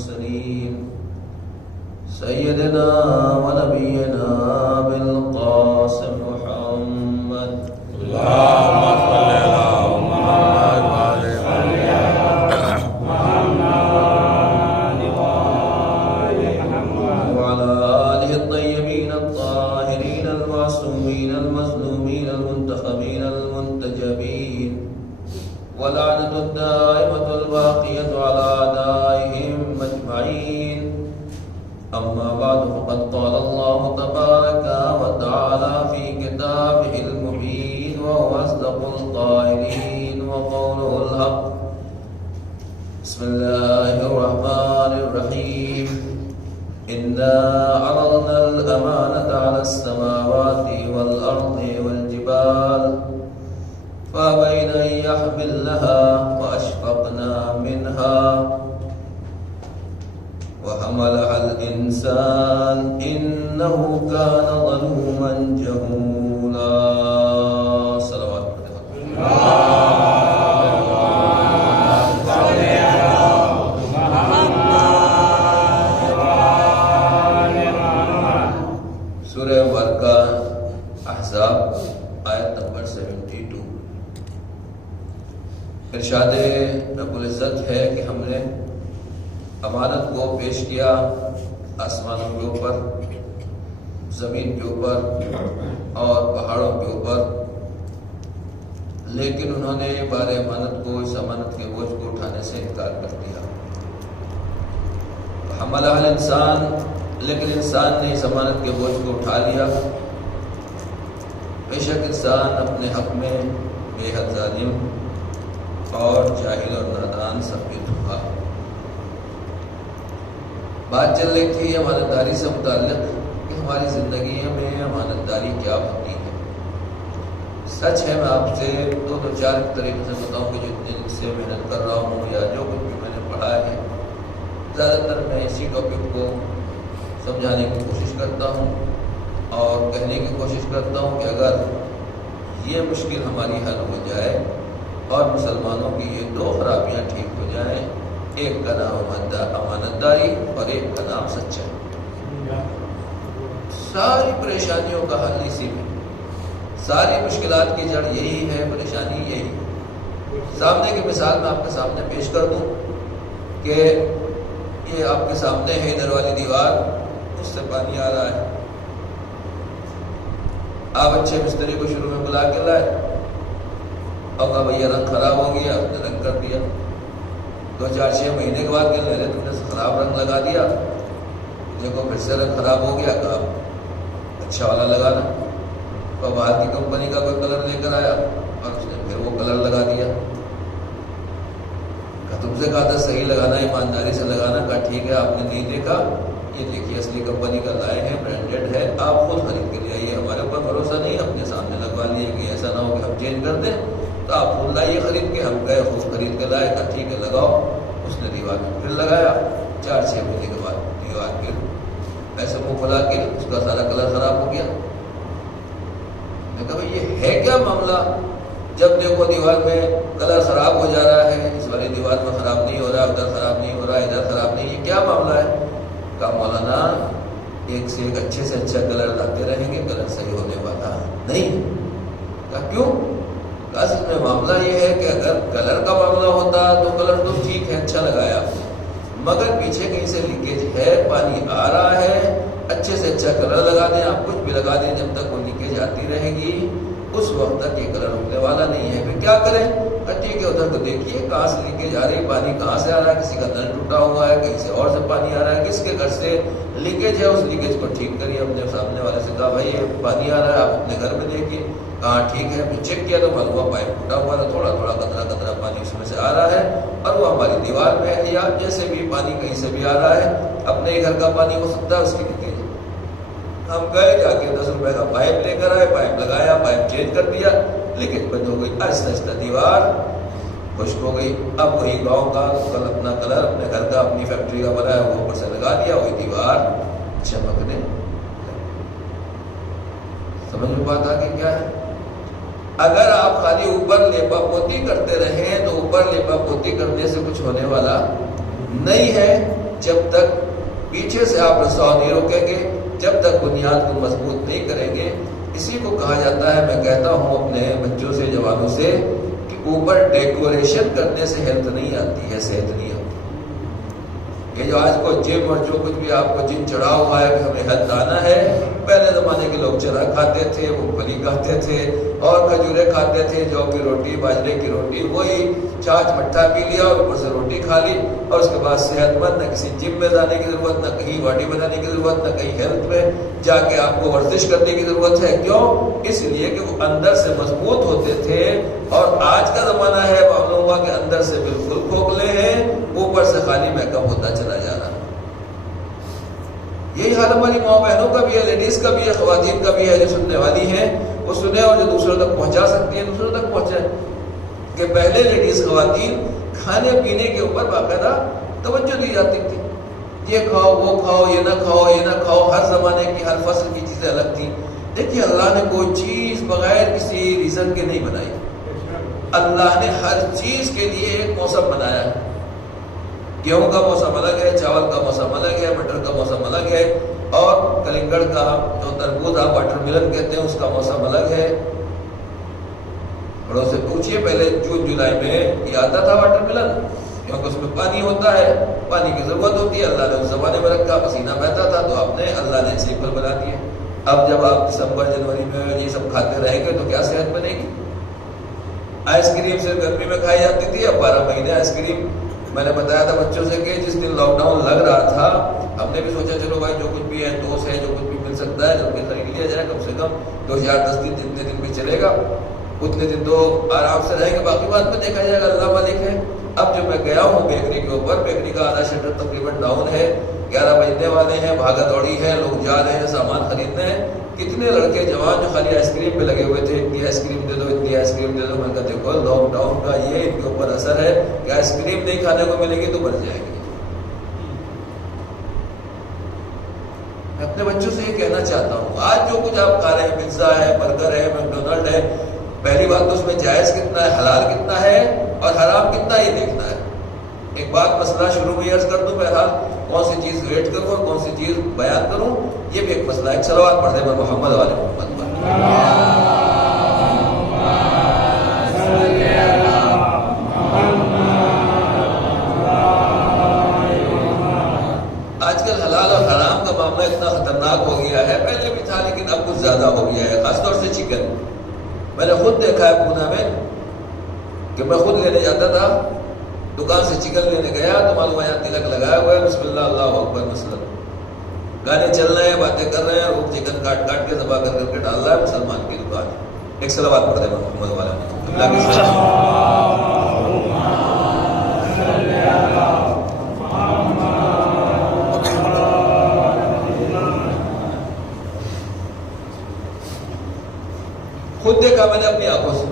المرسلين سيدنا ونبينا بالقاسم محمد اللهم صل على محمد وعلى آله الطيبين الطاهرين المعصومين المظلومين المنتخبين المنتجبين ولعنة الدائمة الباقية على أعدائهم أجمعين. أما بعد فقد قال الله تبارك وتعالى في كتابه المبين وهو أصدق القائلين وقوله الحق. بسم الله الرحمن الرحيم. إنا عرضنا الأمانة على السماوات والأرض والجبال فأبين أن يحملنها وأشفقنا منها وحملها الإنسان إنه كان ظلوما جهولا. صلوات سورہ مبارکہ احزاب آیت نمبر 72. ارشاد رب العزت ہے کہ ہم نے امانت کو پیش کیا آسمانوں کے اوپر، زمین کے اوپر اور پہاڑوں کے اوپر، لیکن انہوں نے بار امانت کو، اس امانت کے بوجھ کو اٹھانے سے انکار کر دیا. حملہ الانسان، لیکن انسان نے اس امانت کے بوجھ کو اٹھا لیا. بے شک انسان اپنے حق میں بے حد ظالم اور جاہل اور نادان ثابت ہوا. بات چل رہی تھی امانت داری سے متعلق کہ ہماری زندگیوں میں امانت داری کیا ہوتی ہے. سچ ہے میں آپ سے دو چار طریقے سے بتاؤں کہ جتنے دن سے محنت کر رہا ہوں یا جو کچھ بھی میں نے پڑھا ہے، زیادہ تر میں اسی ٹاپک کو سمجھانے کی کوشش کرتا ہوں اور کہنے کی کوشش کرتا ہوں کہ اگر یہ مشکل ہماری حل ہو جائے اور مسلمانوں کی یہ دو خرابیاں ٹھیک ہو جائیں، ایک کا نام امانت داری اور ایک کا نام سچائی، ساری پریشانیوں کا حل اسی میں. ساری مشکلات کی جڑ یہی ہے، پریشانی یہی. سامنے کی مثال میں آپ کے سامنے پیش کر دوں کہ یہ آپ کے سامنے ہے ادھر والی دیوار، اس سے پانی آ رہا ہے. آپ اچھے مستری کو شروع میں بلا کے لائے اور کہا بھیا رنگ خراب ہو گیا، اس نے رنگ کر دیا. 2-4-6 مہینے کے بعد کہ لے تم نے خراب رنگ لگا دیا، دیکھو پھر سے رنگ خراب ہو گیا. کہا اچھا والا لگانا. تو باہر کی کمپنی کا کوئی کلر لے کر آیا اور اس نے پھر وہ کلر لگا دیا. تم سے کہا تھا صحیح لگانا، ایمانداری سے لگانا. کہا ٹھیک ہے، آپ نے نہیں دیکھا، یہ دیکھیے اصلی کمپنی کا لائے ہیں، برانڈیڈ ہے، آپ خود خرید کے لے آئیے. ہمارے اوپر بھروسہ نہیں، اپنے سامنے لگوا لیے کہ ایسا نہ ہو کہ ہم چینج کر دیں. تو آپ خود لائیے خرید کے. ہم گئے خود خرید کے لائے. کہا ٹھیک ہے لگاؤ. اس نے دیوار میں پھر لگایا. 4-6 مہینے کے بعد دیوار پھر ایسے منہ کھلا کے اس کا سارا کلر خراب ہو گیا. میں کہا یہ ہے کیا معاملہ؟ جب دیکھو دیوار میں کلر خراب ہو جا رہا ہے، اس والی دیوار میں خراب نہیں ہو رہا، ادھر خراب نہیں ہو رہا، ادھر خراب نہیں، یہ کیا معاملہ ہے؟ کہا مولانا ایک سے ایک اچھے سے اچھا کلر لاتے رہیں گے، کلر صحیح ہونے والا نہیں. کہا کیوں؟ کہا اس میں معاملہ یہ ہے کہ اگر کلر کا معاملہ ہوتا تو کلر تو ٹھیک ہے، اچھا لگایا، مگر پیچھے کہیں سے لیکیج ہے، پانی آ رہا ہے. اچھے سے اچھا کلر لگا دیں، آپ کچھ بھی لگا دیں، جب تک وہ لیکیج آتی رہے گی اس وقت تک یہ کلر رکنے والا نہیں ہے. پھر کیا کریں؟ ٹھیک ہے ادھر کو دیکھیے کہاں سے لیکیج آ رہی، پانی کہاں سے آ رہا ہے، کسی کا نل ٹوٹا ہوا ہے، کہیں سے اور سے پانی آ رہا ہے، کس کے گھر سے لیکیج ہے، اس لیکیج کو ٹھیک کریے. ہم نے سامنے والے سے کہا بھائی یہ پانی آ رہا ہے، آپ اپنے گھر میں دیکھیے. کہاں ٹھیک ہے. پھر چیک کیا تو معلوم ہوا پائپ ٹوٹا ہوا تھا، تھوڑا تھوڑا قطرہ پانی اس میں سے آ رہا ہے اور وہ ہماری دیوار میں ہے، یا جیسے بھی پانی کہیں سے بھی آ رہا ہے، اپنے ہی گھر کا پانی ہو سکتا ہے، اس کی لیکیج. ہم گئے جا کے 10 روپے کا پائپ لے کر آئے، پائپ لگایا، پائپ چینج کر دیا، لیکن بند ہو گئی. آہستہ آہستہ دیوار خشک ہو گئی. اب وہی گاؤں کا اپنا کلر اپنے گھر کا اپنی فیکٹری کا بنا ہے وہ اوپر سے لگا دیا، وہی دیوار چمکنے. سمجھ میں بات آگے کیا ہے؟ اگر آپ خالی اوپر لیپا پوتی کرتے رہیں تو اوپر لیپا پوتی کرنے سے کچھ ہونے والا نہیں ہے. جب تک پیچھے سے آپ رساؤ نہیں روکیں گے، جب تک بنیاد کو مضبوط نہیں کریں گے. اسی کو کہا جاتا ہے، میں کہتا ہوں اپنے بچوں سے، جوانوں سے، کہ اوپر ڈیکوریشن کرنے سے ہیلتھ نہیں آتی ہے، صحت نہیں آتی. یہ جو آج کو جم اور جو کچھ بھی آپ کو جن چڑھا ہوا ہے کہ ہمیں ہیلتھ آنا ہے، پہلے زمانے کے لوگ چرا کھاتے تھے، مونگ پھلی کھاتے تھے اور کھجورے کھاتے تھے، جو کی روٹی، باجرے کی روٹی، وہی چھاچھ مٹھا پی لیا اور اوپر سے روٹی کھا لی، اور اس کے بعد صحت مند، نہ کسی جم میں جانے کی ضرورت، نہ کہیں باڈی بنانے کی ضرورت، نہ کہیں ہیلتھ میں جا کے آپ کو ورزش کرنے کی ضرورت ہے. کیوں؟ اس لیے کہ وہ اندر سے مضبوط ہوتے تھے. اور آج کا زمانہ ہے معلوم ہوا کہ اندر سے بالکل کھوکھلے ہیں، اوپر سے خالی میک اپ ہوتا چلا جا رہا ہے. یہی حال ہماری ماں بہنوں کا بھی ہے، لیڈیز کا بھی ہے، خواتین کا بھی ہے. جو سننے والی ہیں وہ سنیں، اور جو دوسروں تک پہنچا سکتی ہیں دوسروں تک پہنچائیں. کہ پہلے لیڈیز خواتین کھانے پینے کے اوپر باقاعدہ توجہ دی جاتی تھی. یہ کھاؤ، وہ کھاؤ، یہ نہ کھاؤ، یہ نہ کھاؤ. ہر زمانے کی، ہر فصل کی چیزیں الگ تھیں. دیکھیے اللہ نے کوئی چیز بغیر کسی ریزن کے نہیں بنائی. اللہ نے ہر چیز کے لیے ایک موسم بنایا ہے. گیہوں کا موسم الگ ہے، چاول کا موسم الگ ہے، مٹر کا موسم الگ ہے، اور کلنگڑ کا جو تربوز آپ واٹر ملن کہتے ہیں اس کا موسم الگ ہے. بڑوں سے پوچھئے، پہلے جون جولائی میں یہ آتا تھا واٹر ملن، کیونکہ اس میں پانی ہوتا ہے، پانی کی ضرورت ہوتی ہے. اللہ نے اس زمانے میں رکھا، پسینہ بہتا تھا تو آپ نے، اللہ نے اسے پھل بنا دیے. اب جب آپ دسمبر جنوری میں یہ سب کھاتے رہیں گے تو کیا صحت بنے گی؟ آئس کریم صرف گرمی میں کھائی جاتی تھی، اب 12 مہینے آئس کریم. میں نے بتایا تھا بچوں سے کہ جس دن لاک ڈاؤن لگ رہا تھا، ہم نے بھی سوچا چلو بھائی جو کچھ بھی ہے، دوست ہے، جو کچھ بھی مل سکتا ہے جلدی خرید لیا جائے. کم سے کم 2010 دن، جتنے دن بھی چلے گا اتنے دن تو آرام سے رہیں گے، باقی بات میں دیکھا جائے گا، اللہ مالک ہے. اب جو میں گیا ہوں بیکری کے اوپر، بیکری کا آدھا شٹر تقریباً ڈاؤن ہے، 11 بجنے والے ہیں، بھاگا دوڑی ہے، لوگ جا رہے ہیں سامان خریدنے ہیں. کتنے لڑکے جوان جو خالی آئس کریم پہ لگے ہوئے تھے، اتنی آئس کریم دے دو، اتنی آئس کریم دے دو. میں کہا دیکھو لاک ڈاؤن کا یہ ان کے اوپر اثر ہے کہ آئس کریم نہیں کھانے کو ملے گی تو بڑھ جائے گی. میں اپنے بچوں سے یہ کہنا چاہتا ہوں، آج جو کچھ آپ کھا رہے ہیں، پیزا ہے، برگر ہے، میکڈونلڈ ہے، پہلی بات تو اس میں جائز کتنا ہے، حلال کتنا ہے اور حرام کتنا، یہ دیکھنا ہے. ایک بات مسئلہ شروع میں عرض کر دوں، بہرحال کون سی چیز ویٹ کروں اور کون سی چیز بیان کروں، یہ بھی ایک مسئلہ ہے. ایک صلوات پڑھ دیں میں محمد والے محمد پر. آج کل حلال اور حرام کا معاملہ اتنا خطرناک ہو گیا ہے، پہلے بھی تھا لیکن اب کچھ زیادہ ہو گیا ہے، خاص طور سے چکن. میں نے خود دیکھا ہے پونا میں کہ میں خود لینے جاتا تھا، دکان سے چکن لینے گیا تو معلوم ہے تلک لگایا ہوا ہے، بسم اللہ اللہ اکبر مثلا، گانے چل رہے ہیں، باتیں کر رہے ہیں، اور وہ چکن کاٹ کاٹ کے ذبح کر کے ڈال رہا ہے. مسلمان کی دکان ہے. ایک صلوات پڑھ دیں محمد والا اللہ کے ساتھ. خود دیکھا میں نے اپنی آنکھوں سے.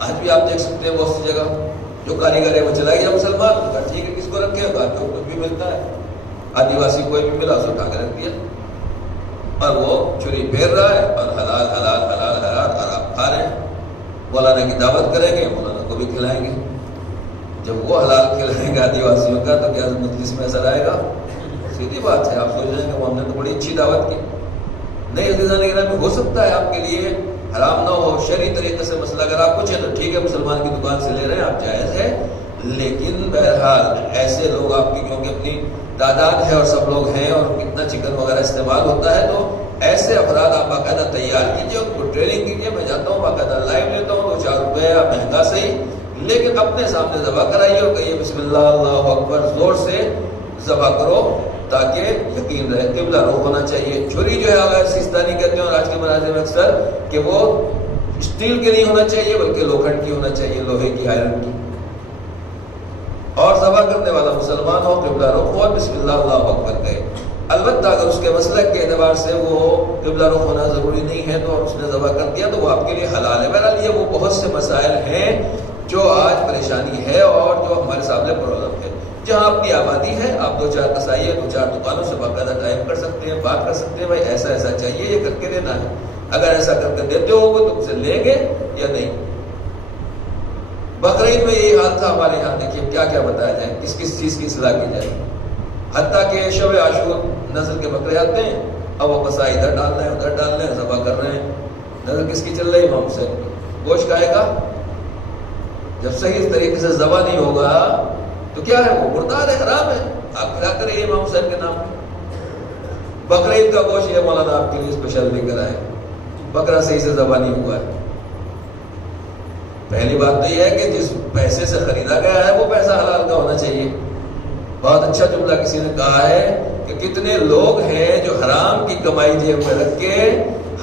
آج بھی آپ دیکھ سکتے ہیں بہت سی جگہ جو کاریگر ہے وہ چلا گیا مسلمان، ٹھیک ہے کس کو رکھے گا، جو کچھ بھی ملتا ہے، آدیواسی کوئی بھی ملا اسے اٹھا کے رکھ دیا، اور وہ چھری پھیر رہا ہے اور حلال حلال حلال حلال اور آپ کھا رہے ہیں. مولانا کی دعوت کریں گے، مولانا کو بھی کھلائیں گے. جب وہ حلال کھلائیں گے آدیواسیوں کا تو کیا مجلس میں اثر آئے گا؟ سیدھی بات ہے. آپ سوچ رہے ہیں کہ وہ ہم نے تو بڑی اچھی دعوت کی. نہیں عزیزان گرامی، ہو سکتا ہے آپ کے لیے حرام نہ ہو، شرعی طریقے سے مسئلہ اگر آپ کچھ ہے تو ٹھیک ہے، مسلمان کی دکان سے لے رہے ہیں آپ، جائز ہے. لیکن بہرحال ایسے لوگ آپ کی، کیونکہ اپنی تعداد ہے اور سب لوگ ہیں اور کتنا چکن وغیرہ استعمال ہوتا ہے، تو ایسے افراد آپ باقاعدہ تیار کیجیے، ان کو ٹریننگ کیجیے. میں جاتا ہوں باقاعدہ لائیو لیتا ہوں، 2-4 روپے یا مہنگا صحیح، لیکن اپنے سامنے ذبح کرائیے اور کہیے بسم اللہ اللہ اکبر، زور سے ذبح کرو تاکہ یقین رہے. قبلہ رخ ہونا چاہیے. چھری جو ہے اگر سیستانی کہتے ہیں، اور آج کے مناظر میں اکثر کہ وہ اسٹیل کے نہیں ہونا چاہیے بلکہ لوکھنڈ کی ہونا چاہیے، لوہے کی، آئرن کی. اور ذبح کرنے والا مسلمان ہو، قبلہ رخ ہو اور بسم اللہ اللہ اکبر کہے. البتہ اگر اس کے مسلک کے اعتبار سے وہ قبلہ رخ ہونا ضروری نہیں ہے تو اس نے ذبح کر دیا تو وہ آپ کے لیے حلال ہے. بہرحال یہ وہ بہت سے مسائل ہیں جو آج پریشانی ہے اور جو ہمارے سامنے پرابلم ہے. جہاں اپنی آبادی ہے، آپ 2-4 کسائیے، 2-4 دکانوں سے باقاعدہ ٹائم کر سکتے ہیں، بات کر سکتے ہیں، بھائی ایسا ایسا چاہیے، یہ کر کے دینا ہے. اگر ایسا کر کے دیتے ہو وہ تم سے لیں گے یا نہیں. بقرعید میں یہی حال تھا ہمارے یہاں. دیکھیے کیا کیا بتایا جائے، کس کس چیز کی اصلاح کی جائے. حتیٰ کہ شب عاشور نظر کے بکرے آتے ہیں، اب وہ قصا ادھر ڈال رہے ہیں ادھر ڈال رہے ہیں، ذبح کر رہے ہیں، نظر کس کی چل رہی ہے؟ امام حسین کی۔ گوشت کھائے گا؟ جب صحیح طریقے سے ذبح نہیں ہوگا تو کیا ہے؟ وہ مردار ہے، حرام ہے۔ آپ کھلا کر رہیے امام حسین کے نام پہ۔ بقرعید کا گوشت یہ مولانا آپ کے لیے اسپیشل لے کر آئے، بکرا صحیح سے ذبح نہیں ہوا ہے۔ پہلی بات تو یہ ہے کہ جس پیسے سے خریدا گیا ہے وہ پیسہ حلال کا ہونا چاہیے۔ بہت اچھا جملہ کسی نے کہا ہے کہ کتنے لوگ ہیں جو حرام کی کمائی جیب میں رکھ کے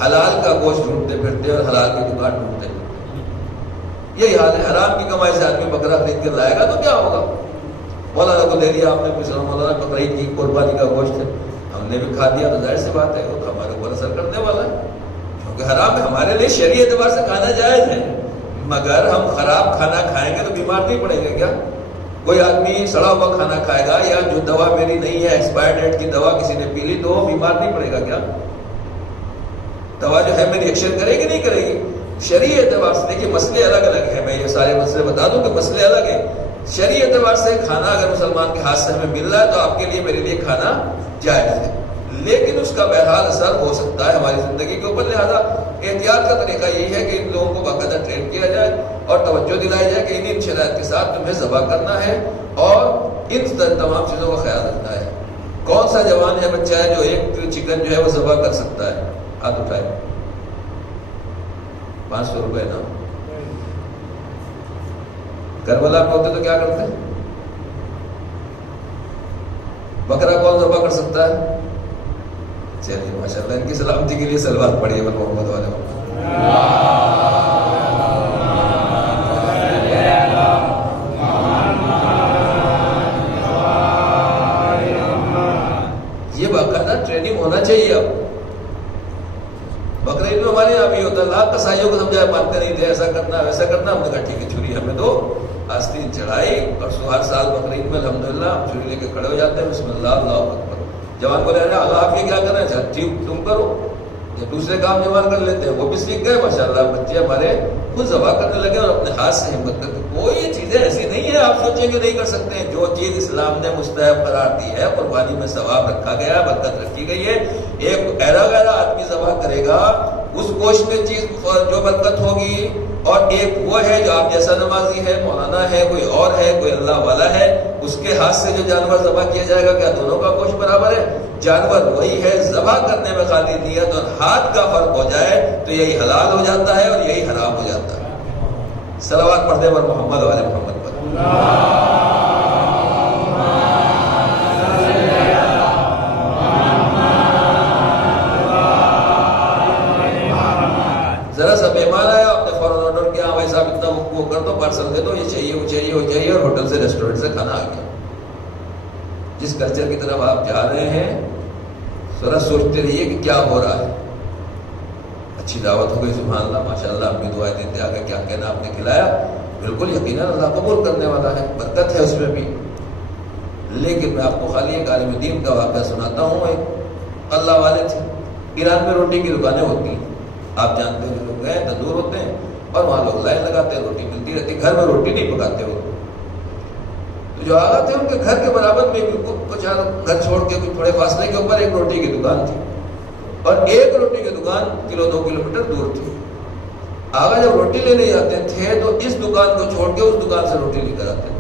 حلال کا گوشت ڈھونڈتے پھرتے اور حلال کی دکان ڈھونڈتے پھرتے۔ یہی حال ہے، حرام کی کمائی سے آدمی بکرا خرید کر لائے گا تو کیا ہوگا؟ مولانا کو دے دیا آپ نے، پوچھا مولانا بقرعید کی قربانی کا گوشت ہے، ہم نے بھی کھا دیا تو ظاہر سی بات ہے وہ تو ہمارے اوپر اثر کرنے والا ہے، کیونکہ حرام ہے۔ ہمارے لیے شرعی اعتبار سے کھانا جائز ہے، مگر ہم خراب کھانا کھائیں گے تو بیمار نہیں پڑیں گے کیا؟ کوئی آدمی سڑا ہوا کھانا کھائے گا یا جو دوا میری نہیں ہے ایکسپائر ڈیٹ کی دوا کسی نے پی لی تو وہ بیمار نہیں پڑے گا کیا؟ دوا جو ہے میں ریئیکشن کرے گی نہیں کرے گی؟ شرعی اعتبار سے دیکھیے مسئلے الگ الگ ہیں، میں یہ سارے مسئلے بتا دوں کہ مسئلے الگ ہیں۔ شرعی اعتبار سے کھانا اگر مسلمان کے ہاتھ سے ہمیں مل رہا ہے تو آپ کے لیے میرے لیے کھانا جائز ہے، لیکن اس کا بہرحال اثر ہو سکتا ہے ہماری زندگی کے اوپر، لہٰذا احتیاط کا طریقہ یہی ہے کہ ان لوگوں کو باقاعدہ ٹرین کیا جائے اور توجہ دلائی جائے کہ ان شرائط کے ساتھ تمہیں ذبح کرنا ہے اور ان تمام چیزوں کا خیال رکھنا ہے۔ کون سا جوان ہے بچہ ہے جو ایک چکن جو ہے وہ ذبح کر سکتا ہے؟ ہاتھ اٹھائے۔ 500 روپے نا؟ کربلا میں ہوتے تو کیا کرتے؟ بکرا کون ذبح کر سکتا ہے؟ چلیے ماشاء اللہ، ان کی سلامتی کے لیے صلوات پڑھیے محمد والے محمد۔ یہ باقاعدہ ٹریننگ ہونا چاہیے۔ اب بقرعید میں ہمارے یہاں بھی ہوتا ہے، لاکھ کسائیوں کو سمجھایا مانتے نہیں تھے، ایسا کرنا ویسا کرنا، ہم نے کہا ٹھیک ہے چھری ہمیں دو، آستین چڑھائی، اور ہر سال بقرعید میں الحمدللہ ہم چھری لے کے کھڑے ہو جاتے ہیں، بسم اللہ اللہ اکبر۔ جوان بولے اللہ آپ یہ کیا کر رہے ہیں؟ اچھا ٹھیک تم کرو، یا دوسرے کام جوان کر لیتے ہیں، وہ بھی سیکھ گئے ماشاءاللہ، بچے ہمارے خود ذبح کرنے لگے اور اپنے ہاتھ سے ہمت کرتے۔ کوئی چیزیں ایسی نہیں ہے آپ سوچیں کہ نہیں کر سکتے ہیں، جو چیز اسلام نے مستحب قرار دی ہے، قربانی میں ثواب رکھا گیا ہے، برکت رکھی گئی ہے۔ ایک ایرا غیرہ آدمی ذبح کرے گا، اس گوشت میں چیز جو برکت ہوگی، اور ایک وہ ہے جو آپ جیسا نمازی ہے، مولانا ہے، کوئی اور ہے، کوئی اللہ والا ہے، اس کے ہاتھ سے جو جانور ذبح کیا جائے گا کیا دونوں کا گوشت برابر ہے؟ جانور وہی ہے، ذبح کرنے میں خالی نیت اور ہاتھ کا فرق ہو جائے تو یہی حلال ہو جاتا ہے اور یہی حرام ہو جاتا ہے۔ صلوات پڑھتے پر محمد والے محمد پر۔ ذرا سا مہمان آیا آپ نے فوراً آرڈر کیا، بھائی صاحب اتنا وہ کر دو، پارسل دے دو، یہ چاہیے وہ چاہیے وہ چاہیے، اور ہوٹل سے ریسٹورینٹ سے کھانا آ گیا۔ جس کلچر کی طرف آپ جا رہے ہیں ذرا سوچتے رہیے کہ کیا ہو رہا ہے۔ اچھی دعوت ہو گئی سبحان اللہ ماشاءاللہ، ہم بھی دعائیں دیتے آگے کیا کہنا آپ نے کھلایا، بالکل یقیناً اللہ قبول کرنے والا ہے، برکت ہے اس میں بھی۔ لیکن میں آپ کو خالی ایک عالم دین کا واقعہ سناتا ہوں۔ ایک اللہ والے تھے، ایران میں روٹی کی دکانیں ہوتی ہیں، آپ جانتے ہیں، لوگ گئے تندور ہوتے ہیں اور وہاں لوگ لائن لگاتے ہیں، روٹی ملتی رہتی، گھر میں روٹی نہیں پکاتے وہ، تو جو آگا تھے ان کے گھر کے برابر میں کچھ گھر چھوڑ کے کچھ تھوڑے فاصلے کے اوپر ایک روٹی کی دکان تھی، اور ایک روٹی کی دکان 1-2 کلومیٹر دور تھی۔ آگا جب روٹی لینے جاتے تھے تو اس دکان کو چھوڑ کے اس دکان سے روٹی لے کر آتے۔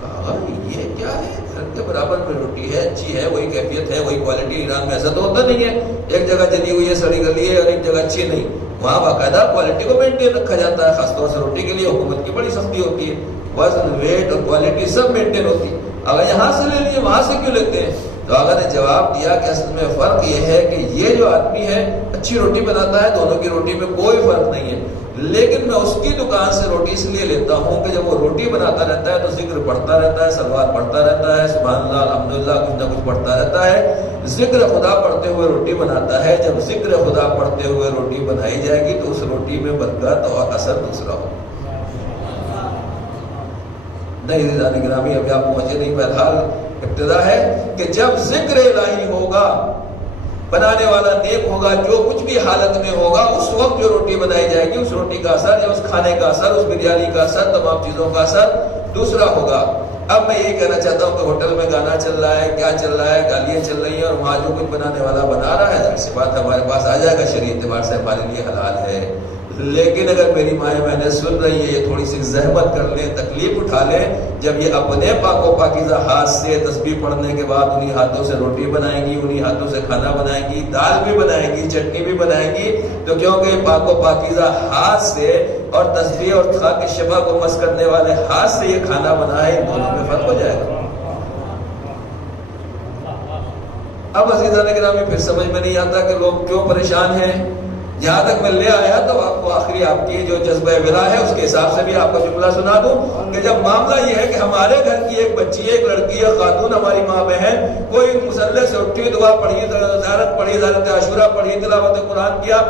کہا یہ کیا ہے؟ گھر کے برابر میں روٹی ہے، اچھی ہے، وہی کیفیت ہے، وہی کوالٹی۔ ایران میں ایسا تو ہوتا نہیں ہے، ایک جگہ جلی ہوئی ہے، سڑی گلی ہے، اور ایک جگہ اچھی نہیں، وہاں باقاعدہ کوالٹی کو مینٹین رکھا جاتا ہے، خاص طور سے روٹی کے لیے حکومت کی بڑی سختی ہوتی ہے، وزن ویٹ اور کوالٹی سب مینٹین ہوتی ہے۔ اگر یہاں سے لے لیے وہاں سے کیوں لیتے ہیں؟ تو آقا نے جواب دیا کہ اصل میں فرق یہ ہے کہ یہ جو آدمی ہے اچھی روٹی بناتا ہے، دونوں کی روٹی میں کوئی فرق نہیں ہے، لیکن میں اس کی دکان سے روٹی اس لیے لیتا ہوں کہ جب وہ روٹی بناتا رہتا ہے تو ذکر پڑھتا رہتا ہے، صلوات پڑھتا رہتا ہے، سبحان اللہ الحمدللہ کچھ نہ کچھ پڑھتا رہتا ہے، ذکر خدا پڑھتے ہوئے روٹی بناتا ہے۔ جب ذکر خدا پڑھتے ہوئے روٹی بنائی جائے گی تو اس روٹی میں برکت اور اثر دوسرا ہو۔ نہیں رضان گرامی، ابھی آپ پہنچے نہیں، بہرحال ابتدا ہے کہ جب ذکر الہی ہوگا، بنانے والا نیک ہوگا، جو کچھ بھی حالت میں ہوگا، اس وقت جو روٹی بنائی جائے گی اس روٹی کا اثر یا اس کھانے کا اثر، اس بریانی کا اثر، تمام چیزوں کا اثر دوسرا ہوگا۔ اب میں یہی کہنا چاہتا ہوں کہ ہوٹل میں گانا چل رہا ہے، کیا چل رہا ہے، گالیاں چل رہی ہیں، اور وہاں جو کچھ بنانے والا بنا رہا ہے، ظاہر سی بات ہمارے پاس آ جائے گا، شرعی اعتبار سے ہمارے لیے حلال ہے. لیکن اگر میری مائیں بہنیں سن رہی ہیں، یہ تھوڑی سی زحمت کر لیں، تکلیف اٹھا لیں، جب یہ اپنے پاک و پاکیزہ ہاتھ سے تسبیح پڑھنے کے بعد انہی ہاتھوں سے روٹی بنائیں گی، انہی ہاتھوں سے کھانا بنائیں گی، دال بھی بنائیں گی، چٹنی بھی بنائیں گی، تو کیونکہ پاک و پاکیزہ ہاتھ سے اور تسبیح اور خاک شبہ کو مس کرنے والے ہاتھ سے یہ کھانا بنا ہے، ان دونوں میں فرق ہو جائے گا. اب عزیزان گرامی پھر سمجھ میں نہیں آتا کہ لوگ کیوں پریشان ہیں. جہاں تک میں لے آیا تو آپ کو آخری آپ کی جو جذبہ ولا ہے اس کے حساب سے بھی آپ کو جملہ سنا دوں کہ جب معاملہ یہ ہے کہ ہمارے گھر کی ایک بچی، ایک لڑکی یا خاتون، ہماری ماں بہن کوئی مصلی سے اٹھی، دعا پڑھی، زیارت پڑھی، زیارت عاشورہ پڑھی، تلاوت قرآن کیا،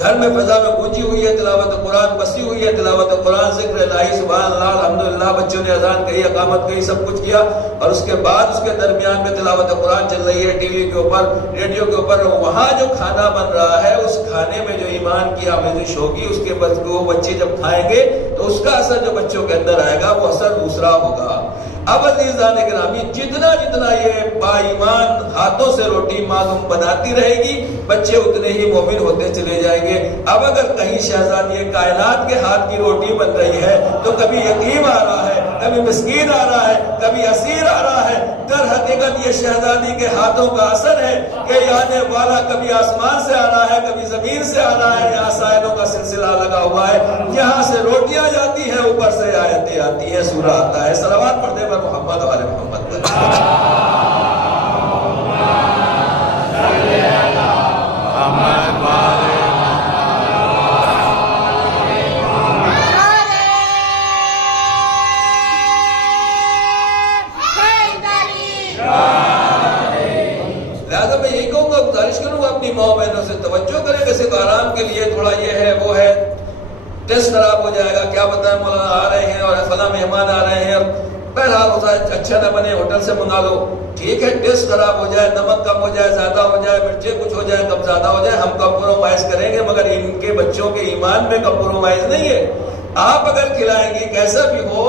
گھر میں فضا میں گونجی ہوئی ہے تلاوت قرآن، بسی ہوئی ہے تلاوت قرآن، ذکر الہی، سبحان اللہ، الحمدللہ، بچوں نے اذان کہی، اقامت کہی، سب کچھ کیا، اور اس کے بعد اس کے درمیان میں تلاوت قرآن چل رہی ہے ٹی وی کے اوپر، ریڈیو کے اوپر، وہاں جو کھانا بن رہا ہے اس کھانے میں جو ایمان کی آمیزش ہوگی، اس کے بعد وہ بچے جب کھائیں گے تو اس کا اثر جو بچوں کے اندر آئے گا وہ اثر دوسرا ہوگا. اب عزیزان گرامی جتنا جتنا یہ با ایمان ہاتھوں سے روٹی معلوم بناتی رہے گی، بچے اتنے ہی مومن ہوتے چلے جائیں گے. اب اگر کہیں شہزادی کائنات کے ہاتھ کی روٹی بن رہی ہے تو کبھی یتیم آ رہا ہے، کبھی مسکین آ رہا ہے، کبھی اسیر آ رہا ہے. در حقیقت یہ شہزادی کے ہاتھوں کا اثر ہے کہ آنے والا کبھی آسمان سے آ رہا ہے، کبھی زمین سے آ رہا ہے. یہاں سائلوں کا سلسلہ لگا ہوا ہے، یہاں سے روٹیاں جاتی ہیں، اوپر سے آیتیں آتی ہیں، سورہ آتا ہے. صلوات پڑھتے پر محمد والے محمد لہٰذا میں یہی کہوں گا، گزارش کروں گا اپنی ماں بہنوں سے توجہ کریں کہ صرف آرام کے لیے تھوڑا یہ ہے وہ ہے، ٹیسٹ خراب ہو جائے گا، کیا بتائیں مولانا آ رہے ہیں اور فلاں مہمان آ رہے ہیں، اور بہرحال ہوتا ہے اچھا نہ بنے ہوٹل سے منگا لو، ٹھیک ہے، ٹیسٹ خراب ہو جائے، نمک کم ہو جائے، زیادہ ہو جائے، مرچیں کچھ ہو جائے، کم زیادہ ہو جائے، ہم کمپرومائز کریں گے، مگر ان کے بچوں کے ایمان میں کمپرومائز نہیں ہے. آپ اگر کھلائیں گے کیسا بھی ہو،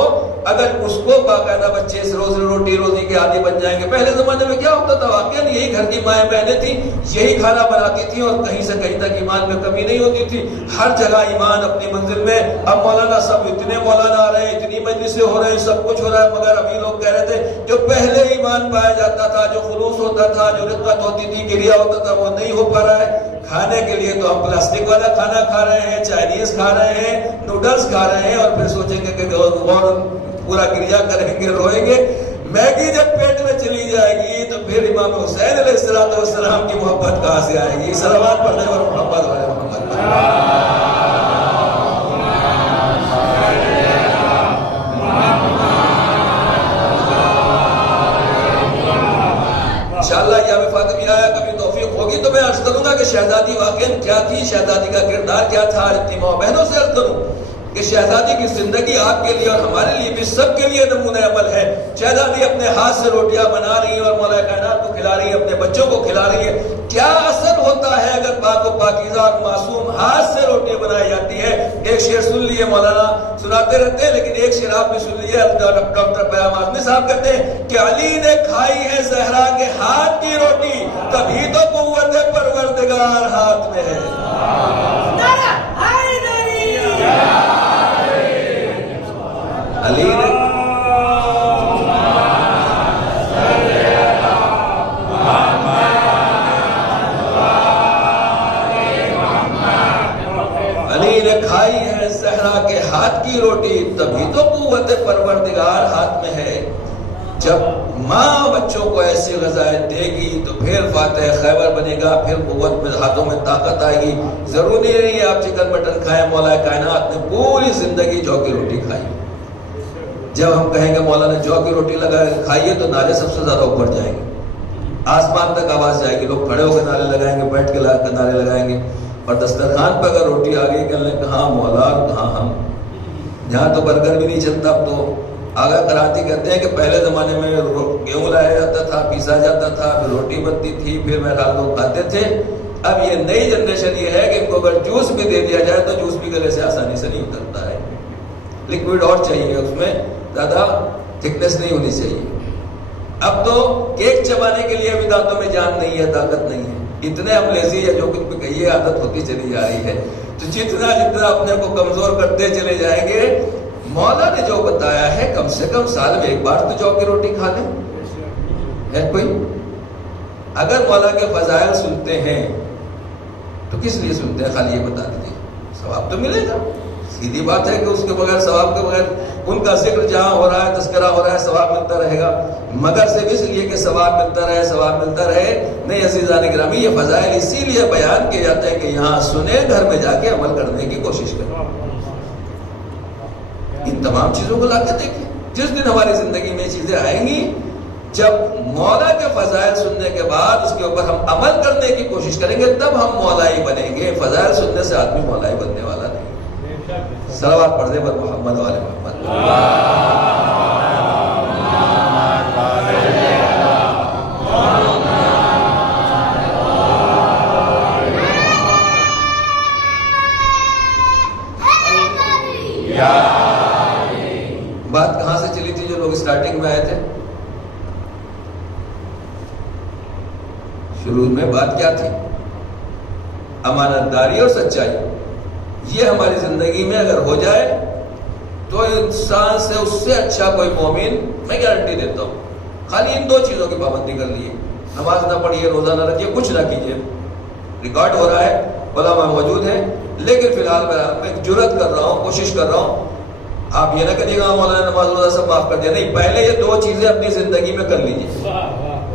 اگر اس کو باقاعدہ بچے سے روز روٹی روزی کے عادی بن جائیں گے. پہلے زمانے میں کیا ہوتا تھا، واقعا یہی گھر کی مائیں بہنیں تھیں، یہی کھانا بناتی تھیں، اور کہیں سے کہیں تک ایمان میں کمی نہیں ہوتی تھی، ہر جگہ ایمان اپنی منزل میں. اب مولانا سب اتنے مولانا آ رہے ہیں، اتنی مجلسیں ہو رہے ہیں، سب کچھ ہو رہا ہے، مگر ابھی لوگ کہہ رہے تھے جو پہلے ایمان پایا جاتا تھا، جو خلوص ہوتا تھا، جو رقت ہوتی تھی، گریا ہوتا تھا، وہ نہیں ہو پا رہا ہے. کھانے کے لیے تو ہم پلاسٹک والا کھانا کھا رہے ہیں، چائنیز کھا رہے ہیں، نوڈلز کھا رہے ہیں، اور پھر سوچیں گے کہ اور پورا گریا کریں گے، روئیں گے. میگی جب پیٹ میں چلی جائے گی تو پھر امام حسین علیہ السلام کی محبت کہاں سے آئے گی. صلوات پڑھنے پر محمد والے محمد. انشاءاللہ یہ وفاق بھی آیا، کبھی توفیق ہوگی تو میں عرض کروں گا کہ شہزادی واقعا کیا تھی، شہزادی کا کردار کیا تھا. اتنی ماں بہنوں سے عرض کروں کہ شہزادی کی زندگی آپ کے لیے اور ہمارے لیے بھی سب کے لیے نمونہ عمل ہے. شہزادی اپنے ہاتھ سے روٹیاں بنا رہی ہیں اور مولا کائنات کو کھلا رہی ہے، اپنے بچوں کو کھلا رہی ہے. کیا اثر ہوتا ہے اگر پاک و پاکیزہ اور معصوم ہاتھ سے روٹی بنائی جاتی ہے. ایک شعر سن لیے، مولانا سناتے رہتے ہیں لیکن ایک شعر آپ بھی سن لیے. ڈاکٹر پیام آزمی صاحب کہتے ہیں کہ علی نے کھائی ہے زہرا کے ہاتھ کی روٹی، تبھی تو قوت پروردگار ہاتھ میں ہے. علی نے کھائی ہے زہرا کے ہاتھ کی روٹی، تبھی تو قوت پروردگار ہاتھ میں ہے. جب ماں بچوں کو ایسی غذائیں دے گی تو پھر فاتح خیبر بنے گا، پھر قوت میں ہاتھوں میں طاقت آئے گی. ضروری نہیں ہے آپ چکن مٹن کھائیں، مولا کائنات نے پوری زندگی جو کی روٹی کھائی. جب ہم کہیں گے مولانا جو کی روٹی لگا کھائیے تو نعرے سب سے زیادہ اوپر جائیں گے، آسمان تک آواز جائے گی. لوگ کھڑے ہو کے نعرے لگائیں گے، بیٹھ کے نعرے لگائیں گے. اور دسترخوان پہ اگر روٹی آ گئی کہنے لگے کہاں مولا کہاں ہم. یہاں تو برگر بھی نہیں چلتا. اب تو آگاہ کراتی کہتے ہیں کہ پہلے زمانے میں گیہوں لایا جاتا تھا، پیسا جاتا تھا، پھر روٹی بنتی تھی، پھر بہرحال لوگ کھاتے تھے. اب یہ نئی جنریشن یہ ہے کہ ان کو اگر جوس بھی دے دیا جائے تو جوس بھی گلے سے آسانی سے نہیں اترتا ہے. لکوڈ اور چاہیے اس میں زیادہ تھکنس نہیں ہونی چاہیے. اب تو کیک چبانے کے لیے بھی دانتوں میں جان نہیں ہے, طاقت نہیں ہے. اتنے ہم لیزی ہے, جو کچھ بھی کہیے عادت ہوتی چلی جا رہی ہے. تو جتنا اپنے کو کمزور کرتے چلے جائیں گے. مولا نے جو بتایا ہے کم سے کم سال میں ایک بار تو جو کی روٹی کھا لیں. ہے کوئی؟ اگر مولا کے فضائل سنتے ہیں تو کس لیے سنتے ہیں؟ خالی یہ بتا دیجیے, ثواب تو ملے گا. سیدھی بات ہے کہ اس کے بغیر, ثواب کے بغیر, ان کا ذکر جہاں ہو رہا ہے, تذکرہ ہو رہا ہے, ثواب ملتا رہے گا. مگر صرف اس لیے کہ ثواب ملتا رہے, ثواب ملتا رہے نہیں. عزیزان گرامی, یہ فضائل اسی لیے بیان کیے جاتے ہیں کہ یہاں سنیں, گھر میں جا کے عمل کرنے کی کوشش کریں. ان تمام چیزوں کو لا کے دیکھیں. جس دن ہماری زندگی میں چیزیں آئیں گی, جب مولا کے فضائل سننے کے بعد اس کے اوپر ہم عمل کرنے کی کوشش کریں گے, تب ہم مولائی بنیں گے. فضائل سننے سے آدمی مولائی بننے والا نہیں. صلوات پڑھ دے پر محمد والے محمد. بات کہاں سے چلی تھی جو لوگ اسٹارٹنگ میں آئے تھے؟ شروع میں بات کیا تھی؟ امانت داری اور سچائی. یہ ہماری زندگی میں اگر ہو جائے تو انسان سے, اس سے اچھا کوئی مومن میں گارنٹی دیتا ہوں. خالی ان دو چیزوں کی پابندی کر لیے, نماز نہ پڑھیے, روزہ نہ رکھیے, کچھ نہ کیجیے. ریکارڈ ہو رہا ہے, علماء موجود ہیں, لیکن فی الحال میں جرات کر رہا ہوں, کوشش کر رہا ہوں. آپ یہ نہ کہیے گا مولانا نماز روزہ سب معاف کر دیا, نہیں. پہلے یہ دو چیزیں اپنی زندگی میں کر لیجیے.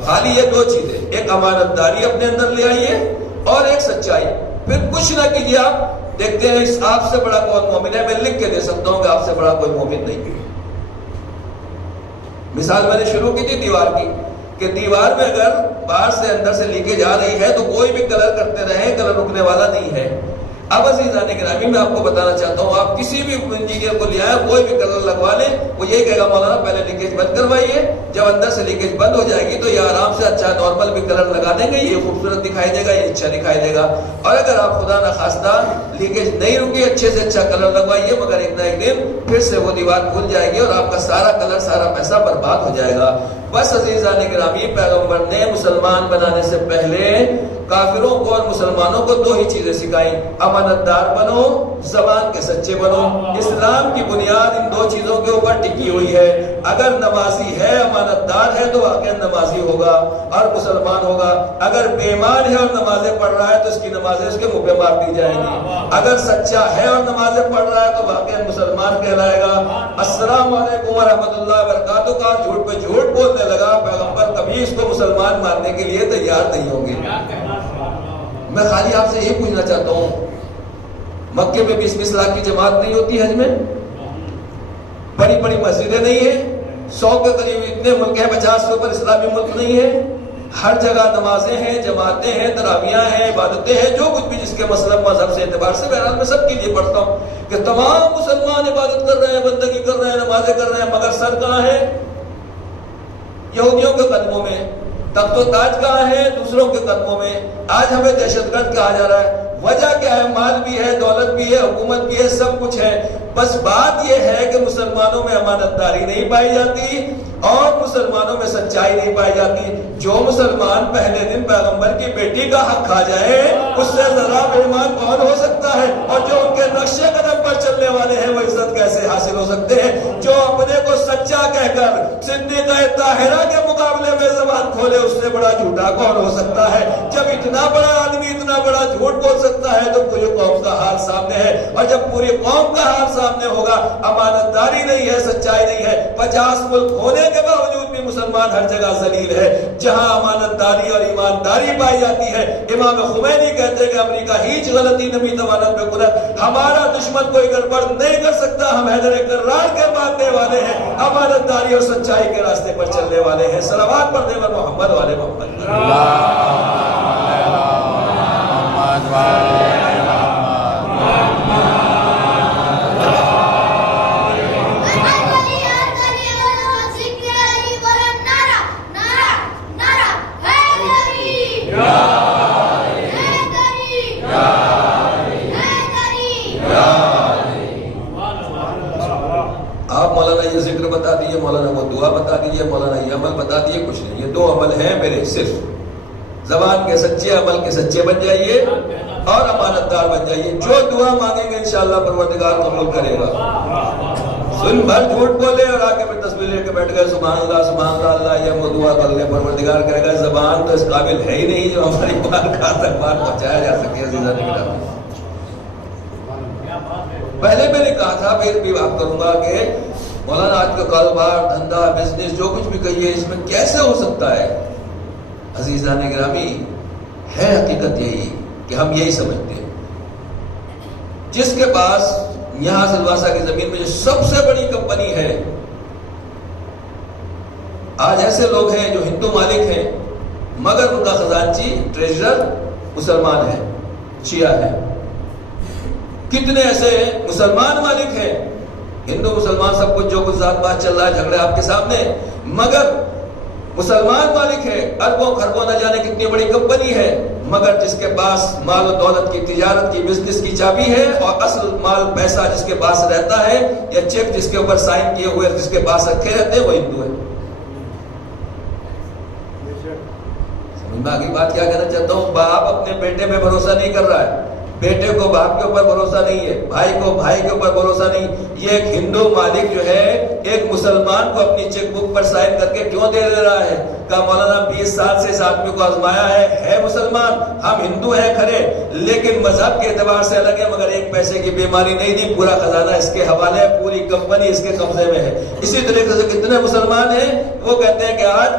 خالی یہ دو چیزیں, ایک امانت داری اپنے اندر لے آئیے اور ایک سچائی. پھر کچھ نہ کیجیے. آپ دیکھتے ہیں اس آپ سے بڑا کون مومن ہے. میں لکھ کے دے سکتا ہوں کہ آپ سے بڑا کوئی مومن نہیں. مثال میں نے شروع کی تھی دیوار کی, کہ دیوار میں اگر باہر سے اندر سے لیکیج آ رہی ہے تو کوئی بھی کلر کرتے رہیں, کلر رکنے والا نہیں ہے. اب عزیزان گرامی, میں آپ کو بتانا چاہتا ہوں, آپ کسی بھی انجینئر کو لے آئے, کوئی بھی کلر لگوا لیں, وہ یہی کہے گا مولانا پہلے لیکیج بند کروائیے. جب اندر سے لیکیج بند ہو جائے گی تو یہ آرام سے اچھا نارمل بھی کلر لگا دیں گے, یہ خوبصورت دکھائی دے گا, یہ اچھا دکھائی دے گا. اور اگر آپ خدا نخواستہ لیکیج نہیں رکی, اچھے سے اچھا کلر لگوائیے, مگر ایک نہ ایک دن پھر سے وہ دیوار کھل جائے گی اور آپ کا سارا کلر, سارا پیسہ برباد ہو جائے گا. بس عزیزان گرامی, پیغمبر نے مسلمان بنانے سے پہلے کافروں کو اور مسلمانوں کو دو ہی چیزیں سکھائیں, امانت دار بنو, زبان کے سچے بنو. اسلام کی بنیاد ان دو چیزوں کے اوپر ٹکی ہوئی ہے. اگر نمازی ہے, امانت دار ہے, تو واقعا نمازی ہوگا اور مسلمان ہوگا. اگر بے ایمان ہے اور نمازیں پڑھ رہا ہے تو اس کی نمازیں اس کے منہ پہ مار دی جائیں گی. اگر سچا ہے اور نمازیں پڑھ رہا ہے تو واقعا مسلمان کہلائے گا. السلام علیکم ورحمۃ اللہ وبرکاتہ کا جھوٹ پہ جھوٹ بولنے لگا, پیغمبر کبھی اس کو مسلمان ماننے کے لیے تیار نہیں ہوں گے. میں خالی آپ سے یہ پوچھنا چاہتا ہوں, مکے میں 20-20 لاکھ کی جماعت نہیں ہوتی حج میں؟ بڑی بڑی مسجدیں نہیں ہیں, 100 کے قریب اتنے ملک ہیں, 50 سے اوپر اسلامی ملک نہیں ہے. ہر جگہ نمازیں ہیں, جماعتیں ہیں, تراویحیں ہیں, عبادتیں ہیں, جو کچھ بھی جس کے مسلک مذہب سے اعتبار سے. بہرحال میں سب کے لیے پڑھتا ہوں کہ تمام مسلمان عبادت کر رہے ہیں, بندگی کر رہے ہیں, نمازیں کر رہے ہیں, مگر سر کہاں ہے؟ یہودیوں کے قدموں میں. تخت و تاج کہاں ہے؟ دوسروں کے قدموں میں. آج ہمیں دہشت گرد کہا جا رہا ہے. وجہ کیا ہے؟ مال بھی ہے, دولت بھی ہے, حکومت بھی ہے, سب کچھ ہے. بس بات یہ ہے کہ مسلمانوں میں امانت داری نہیں پائی جاتی اور مسلمانوں میں سچائی نہیں پائی جاتی. جو مسلمان پہلے دن پیغمبر کی بیٹی کا حق کھا جائے, اس سے ذرا بے ایمان کون ہو سکتا ہے؟ اور جو ان کے نقش قدم پر چلنے والے ہیں, وہ عزت کیسے حاصل ہو سکتے ہیں؟ جو اپنے کو سچا کہہ کر صدیقہ طاہرہ کے مقابلے میں زبان کھولے, اس سے بڑا جھوٹا کون ہو سکتا ہے؟ جب اتنا بڑا آدمی اتنا بڑا جھوٹ بول سکتا ہے تو پوری قوم کا حال سامنے ہے. اور جب پوری قوم کا حال سامنے ہوگا, امانت داری نہیں ہے, سچائی نہیں ہے, 50 ملک ہونے کے باوجود بھی مسلمان ہر جگہ ذلیل ہے. جہاں امانت داری اور ایمانداری پائی جاتی ہے, امام خمینی کہتے ہیں کہ امریکہ ہیچ غلطی نمی تمانت میں قدرت, ہمارا دشمن کوئی گڑبڑ نہیں کر سکتا. ہم حیدر کرار کے ماننے والے ہیں, امانت داری اور سچائی کے راستے پر چلنے والے ہیں. صلوات پڑھنے والے محمد والے محمد. آپ مولانا یہ ذکر بتا دیجیے, مولانا وہ دعا بتا دیجیے مولانا یہ عمل بتا دیجیے، کچھ نہیں. یہ 2 عمل ہیں میرے صرف. زبان کے سچے، عمل کے سچے بن جائیے اور امانت دار بن جائیے. جو دعا مانگیں گے انشاءاللہ پروردگار قبول کرے گا. سن بھر جھوٹ بولے اور آگے میں تصویر لے کے بیٹھ گئے سبحان اللہ اللہ یہ وہ دعا کر لے، پروردگار کہے گا زبان تو اس قابل ہے ہی نہیں جو ہماری بات تک بات پہنچایا جا سکے. عزیزان گرامی، پہلے میں نے کہا تھا، پھر بھی بات کروں گا کہ مولانا آج کا کاروبار، دھندا، بزنس جو کچھ بھی کہیے اس میں کیسے ہو سکتا ہے. عزیزان گرامی، ہے حقیقت یہی کہ ہم یہی سمجھتے ہیں جس کے پاس یہاں سلواسا کی زمین میں جو سب سے بڑی کمپنی ہے، آج ایسے لوگ ہیں جو ہندو مالک ہیں مگر ان کا خزانچی ٹریجرر مسلمان ہے، شیعہ ہے. کتنے ایسے مسلمان مالک ہیں، ہندو مسلمان سب کچھ جو کچھ ذات بات چل رہا ہے جھگڑے آپ کے سامنے، مگر مسلمان مالک ہے. اربوں خربوں نہ جانے کتنی بڑی کمپنی ہے، مگر جس کے پاس مال و دولت کی، تجارت کی، بزنس کی چابی ہے اور اصل مال پیسہ جس کے پاس رہتا ہے یا چیک جس کے اوپر سائن کیے ہوئے جس کے پاس رکھے رہتے ہیں وہ ہندو ہے. سمجھ میں آگے بات کیا کہنا چاہتا ہوں؟ باپ اپنے بیٹے میں بھروسہ نہیں کر رہا ہے، بیٹے کو باپ کے اوپر بھروسہ نہیں ہے، بھائی کو بھائی کے اوپر بھروسہ نہیں. یہ ایک ہندو مالک جو ہے ایک مسلمان کو اپنی چیک بک پر سائن کر کے کیوں دے رہا ہے؟ کہا مولانا 20 سال سے اس آدمی کو آزمایا ہے مسلمان، ہم ہندو ہیں کھڑے لیکن مذہب کے اعتبار سے الگ ہے، مگر ایک پیسے کی بیماری نہیں دی، پورا خزانہ اس کے حوالے ہے، پوری کمپنی اس کے قبضے میں ہے. اسی طریقے سے کتنے مسلمان ہیں وہ کہتے ہیں کہ آج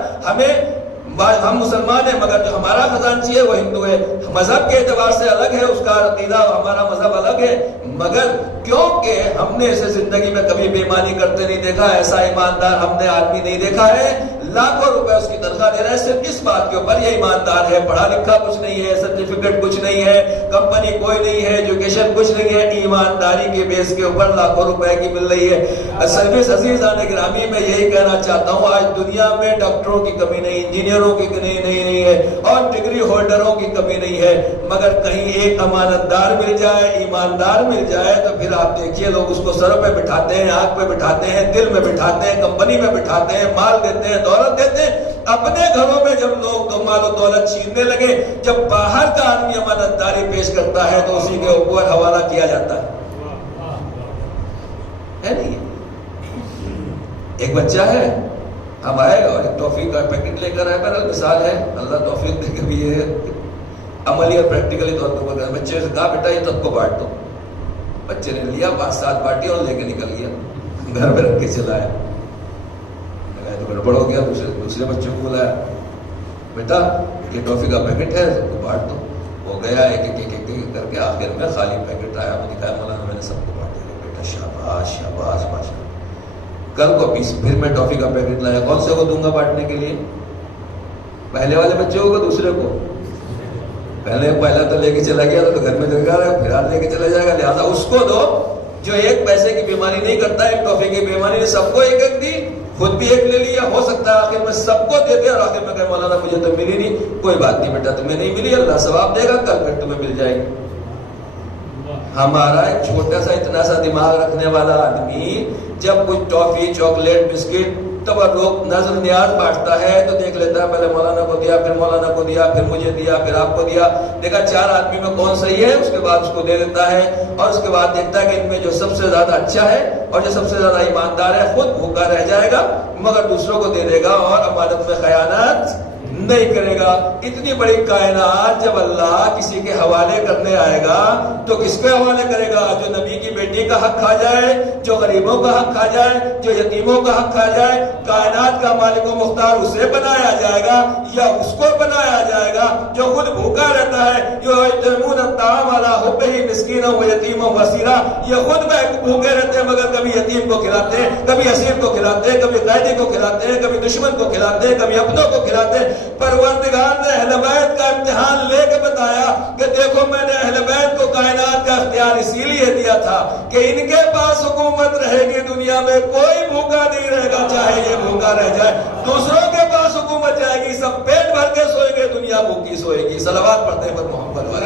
ہم مسلمان ہیں مگر جو ہمارا خزانچی ہے وہ ہندو ہے، مذہب کے اعتبار سے الگ ہے، اس کا عقیدہ اور ہمارا مذہب الگ ہے، مگر کیونکہ ہم نے اسے زندگی میں کبھی بےمانی کرتے نہیں دیکھا، ایسا ایماندار ہم نے آدمی نہیں دیکھا ہے. لاکھوں روپے اس کی تنخواہ دے رہا ہے صرف اس بات کے اوپر یہ ایماندار ہے، پڑھا لکھا کچھ نہیں ہے، سرٹیفکیٹ کچھ نہیں ہے، کمپنی کوئی نہیں ہے، ایجوکیشن کچھ نہیں ہے، ایمانداری کے بیس کے اوپر لاکھوں روپے کی مل رہی ہے سروس. عزیزان گرامی، میں یہی کہنا چاہتا ہوں آج دنیا میں ڈاکٹروں کی کمی نہیں، انجینئروں کی کمی نہیں ہے اور ڈگری ہولڈروں کی کمی نہیں ہے، مگر کہیں ایک امانت دار مل جائے، ایماندار مل جائے تو پھر آپ دیکھیے لوگ اس کو سر پہ بٹھاتے ہیں، آنکھ پہ بٹھاتے ہیں، دل میں بٹھاتے ہیں، کمپنی میں بٹھاتے ہیں، مال دیتے ہیں، دولت دیتے ہیں. اپنے گھروں میں جب لوگ مال و دولت چھیننے لگے، جب باہر کا آدمی امانت داری پیش کرتا ہے تو اسی کے اوپر حوالہ کیا جاتا ہے. نہیں ایک بچہ ہے، ہم آئے اور ایک ٹافی کا پیکٹ لے کر آئے، بہرحال مثال ہے، اللہ توفیق دے کے بھی یہ عملی اور پریکٹیکلی طور پر بچے سے کہا بیٹا یہ تب کو بانٹ دو. بچے نے لیا 5-7 بانٹی اور لے کے نکل گیا، گھر میں رکھ کے چلایا. تو گڑبڑ ہو گیا، دوسرے بچوں کو بلایا، بیٹا یہ ٹافی کا پیکٹ ہے سب کو بانٹ دو. وہ گیا ایک ایک کر کے آخر میں خالی پیکٹ آیا، مجھے کہا مولانا میں نے سب کو بانٹ دیا. بیٹا شاباش شاباش ماشاءاللہ. کل کو پھر میں ٹافی کا پیکٹ لایا، کون سے کو دوں گا بانٹنے کے لیے؟ پہلے والے بچے کو دوسرے کو؟ پہلا تو لے کے چلا گیا تو گھر میں لگا رہا ہے، پھر آج لے کے چلا جائے گا، لہٰذا اس کو دو جو ایک پیسے کی بیماری نہیں کرتا، ایک ٹافی کی بیماری نے سب کو ایک ایک دی، خود بھی ایک لے لیا. ہو سکتا ہے آخر میں سب کو دے دے اور آخر میں کہے مولانا مجھے تو ملی نہیں. کوئی بات نہیں بیٹا، تمہیں نہیں ملی، اللہ ثواب دے گا، کل پھر تمہیں مل جائے گی. ہمارا ایک چھوٹا سا اتنا سا دماغ رکھنے والا آدمی جب کچھ ٹافی، چاکلیٹ، بسکٹ تب لوگ نظر نیاز بانٹتا ہے تو دیکھ لیتا ہے پہلے مولانا کو دیا، پھر مولانا کو دیا، پھر مجھے دیا، پھر آپ کو دیا، دیکھا 4 آدمی میں کون صحیح ہے، اس کے بعد اس کو دے دیتا ہے اور اس کے بعد دیکھتا ہے کہ ان میں جو سب سے زیادہ اچھا ہے اور جو سب سے زیادہ ایماندار ہے خود بھوکا رہ جائے گا مگر دوسروں کو دے دے گا اور امانت میں خیانت نہیں کرے گا. اتنی بڑی کائنات جب اللہ کسی کے حوالے کرنے آئے گا تو کس کے حوالے کرے گا؟ جو نبی کی بیٹی کا حق کھا جائے، جو غریبوں کا حق کھا جائے، جو یتیموں کا حق کھا جائے. کائنات کا مالک و مختار اسے بنایا جائے گا یا اس کو بنایا جائے گا جو خود بھوکا رہتا ہے؟ جو یطعمون الطعام علی حبہ مسکینا و یتیما و اسیرا، یہ خود بھوکے رہتے ہیں مگر کبھی یتیم کو کھلاتے ہیں، کبھی اسیر کو کھلاتے ہیں، کبھی قیدی کو کھلاتے ہیں، کبھی دشمن کو کھلاتے ہیں، کبھی اپنوں کو کھلاتے ہیں. پروردگار نے اہل بیت کا امتحان لے کے بتایا کہ دیکھو میں نے اہل بیت کو کائنات کا اختیار اسی لیے دیا تھا کہ ان کے پاس حکومت رہے گی دنیا میں، کوئی بھوکا نہیں رہے گا چاہے یہ بھوکا رہ جائے. دوسروں کے پاس حکومت جائے گی، سب پیٹ بھر کے سوئے گے، دنیا بھوکی سوئے گی. صلوات پڑھتے ہیں پر محمد والے.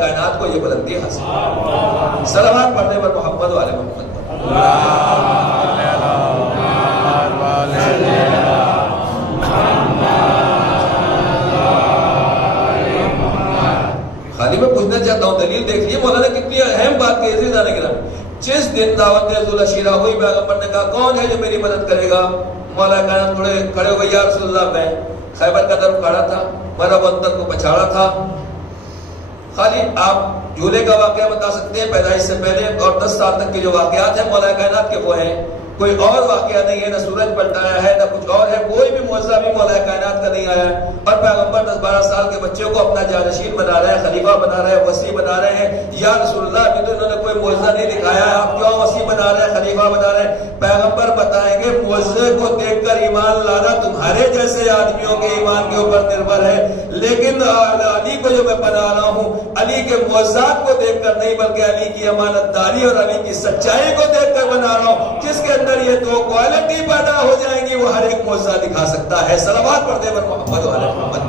کائنات کو یہ بلندی حاصل ہے. صلوات پڑھنے پر محمد والے محمد خالی میں پوچھنا چاہتا ہوں دلیل دیکھ لیے مولانا کتنی اہم بات کہی تھی. جانے گرام جس دن دعوت ذوالشیرہ ہوئی پیغمبر نے کہا کون ہے جو میری مدد کرے گا؟ مولا کائنات تھوڑے کھڑے ہو گئے یا رسول اللہ میں خیبر کا طرف کھڑا تھا میرا بندر کو پچھاڑا تھا. خالی آپ جھولے کا واقعہ بتا سکتے ہیں پیدائش سے پہلے اور 10 سال تک کے جو واقعات ہیں مولا کائنات کے وہ ہیں. کوئی اور واقعہ نہیں ہے, نہ سورج پلٹایا ہے نہ کچھ اور ہے, کوئی بھی معجزہ بھی مولا کائنات کا نہیں آیا ہے. اور پیغمبر 10-12 سال کے بچوں کو اپنا جانشین بنا رہے ہیں, خلیفہ بنا رہے ہیں, وصی بنا رہے ہیں. یا رسول اللہ ابھی تو انہوں نے کوئی معجزہ نہیں دکھایا ہے, آپ کیوں وصی بنا رہے ہیں, خلیفہ بنا رہے ہیں؟ پیغمبر بتائیں گے معجزے کو دیکھ کر ایمان لانا تمہارے جیسے آدمیوں کے ایمان کے اوپر نربھر ہے, لیکن علی کو جو میں بنا رہا ہوں علی کے معجزات کو دیکھ کر نہیں بلکہ علی کی امانت داری اور علی کی سچائی کو دیکھ کر بنا رہا ہوں. جس کے اندر یہ دو کوالٹی پیدا ہو جائیں گی وہ ہر ایک معجزہ دکھا سکتا ہے. صلوات پڑھتے پر محمد والے محمد.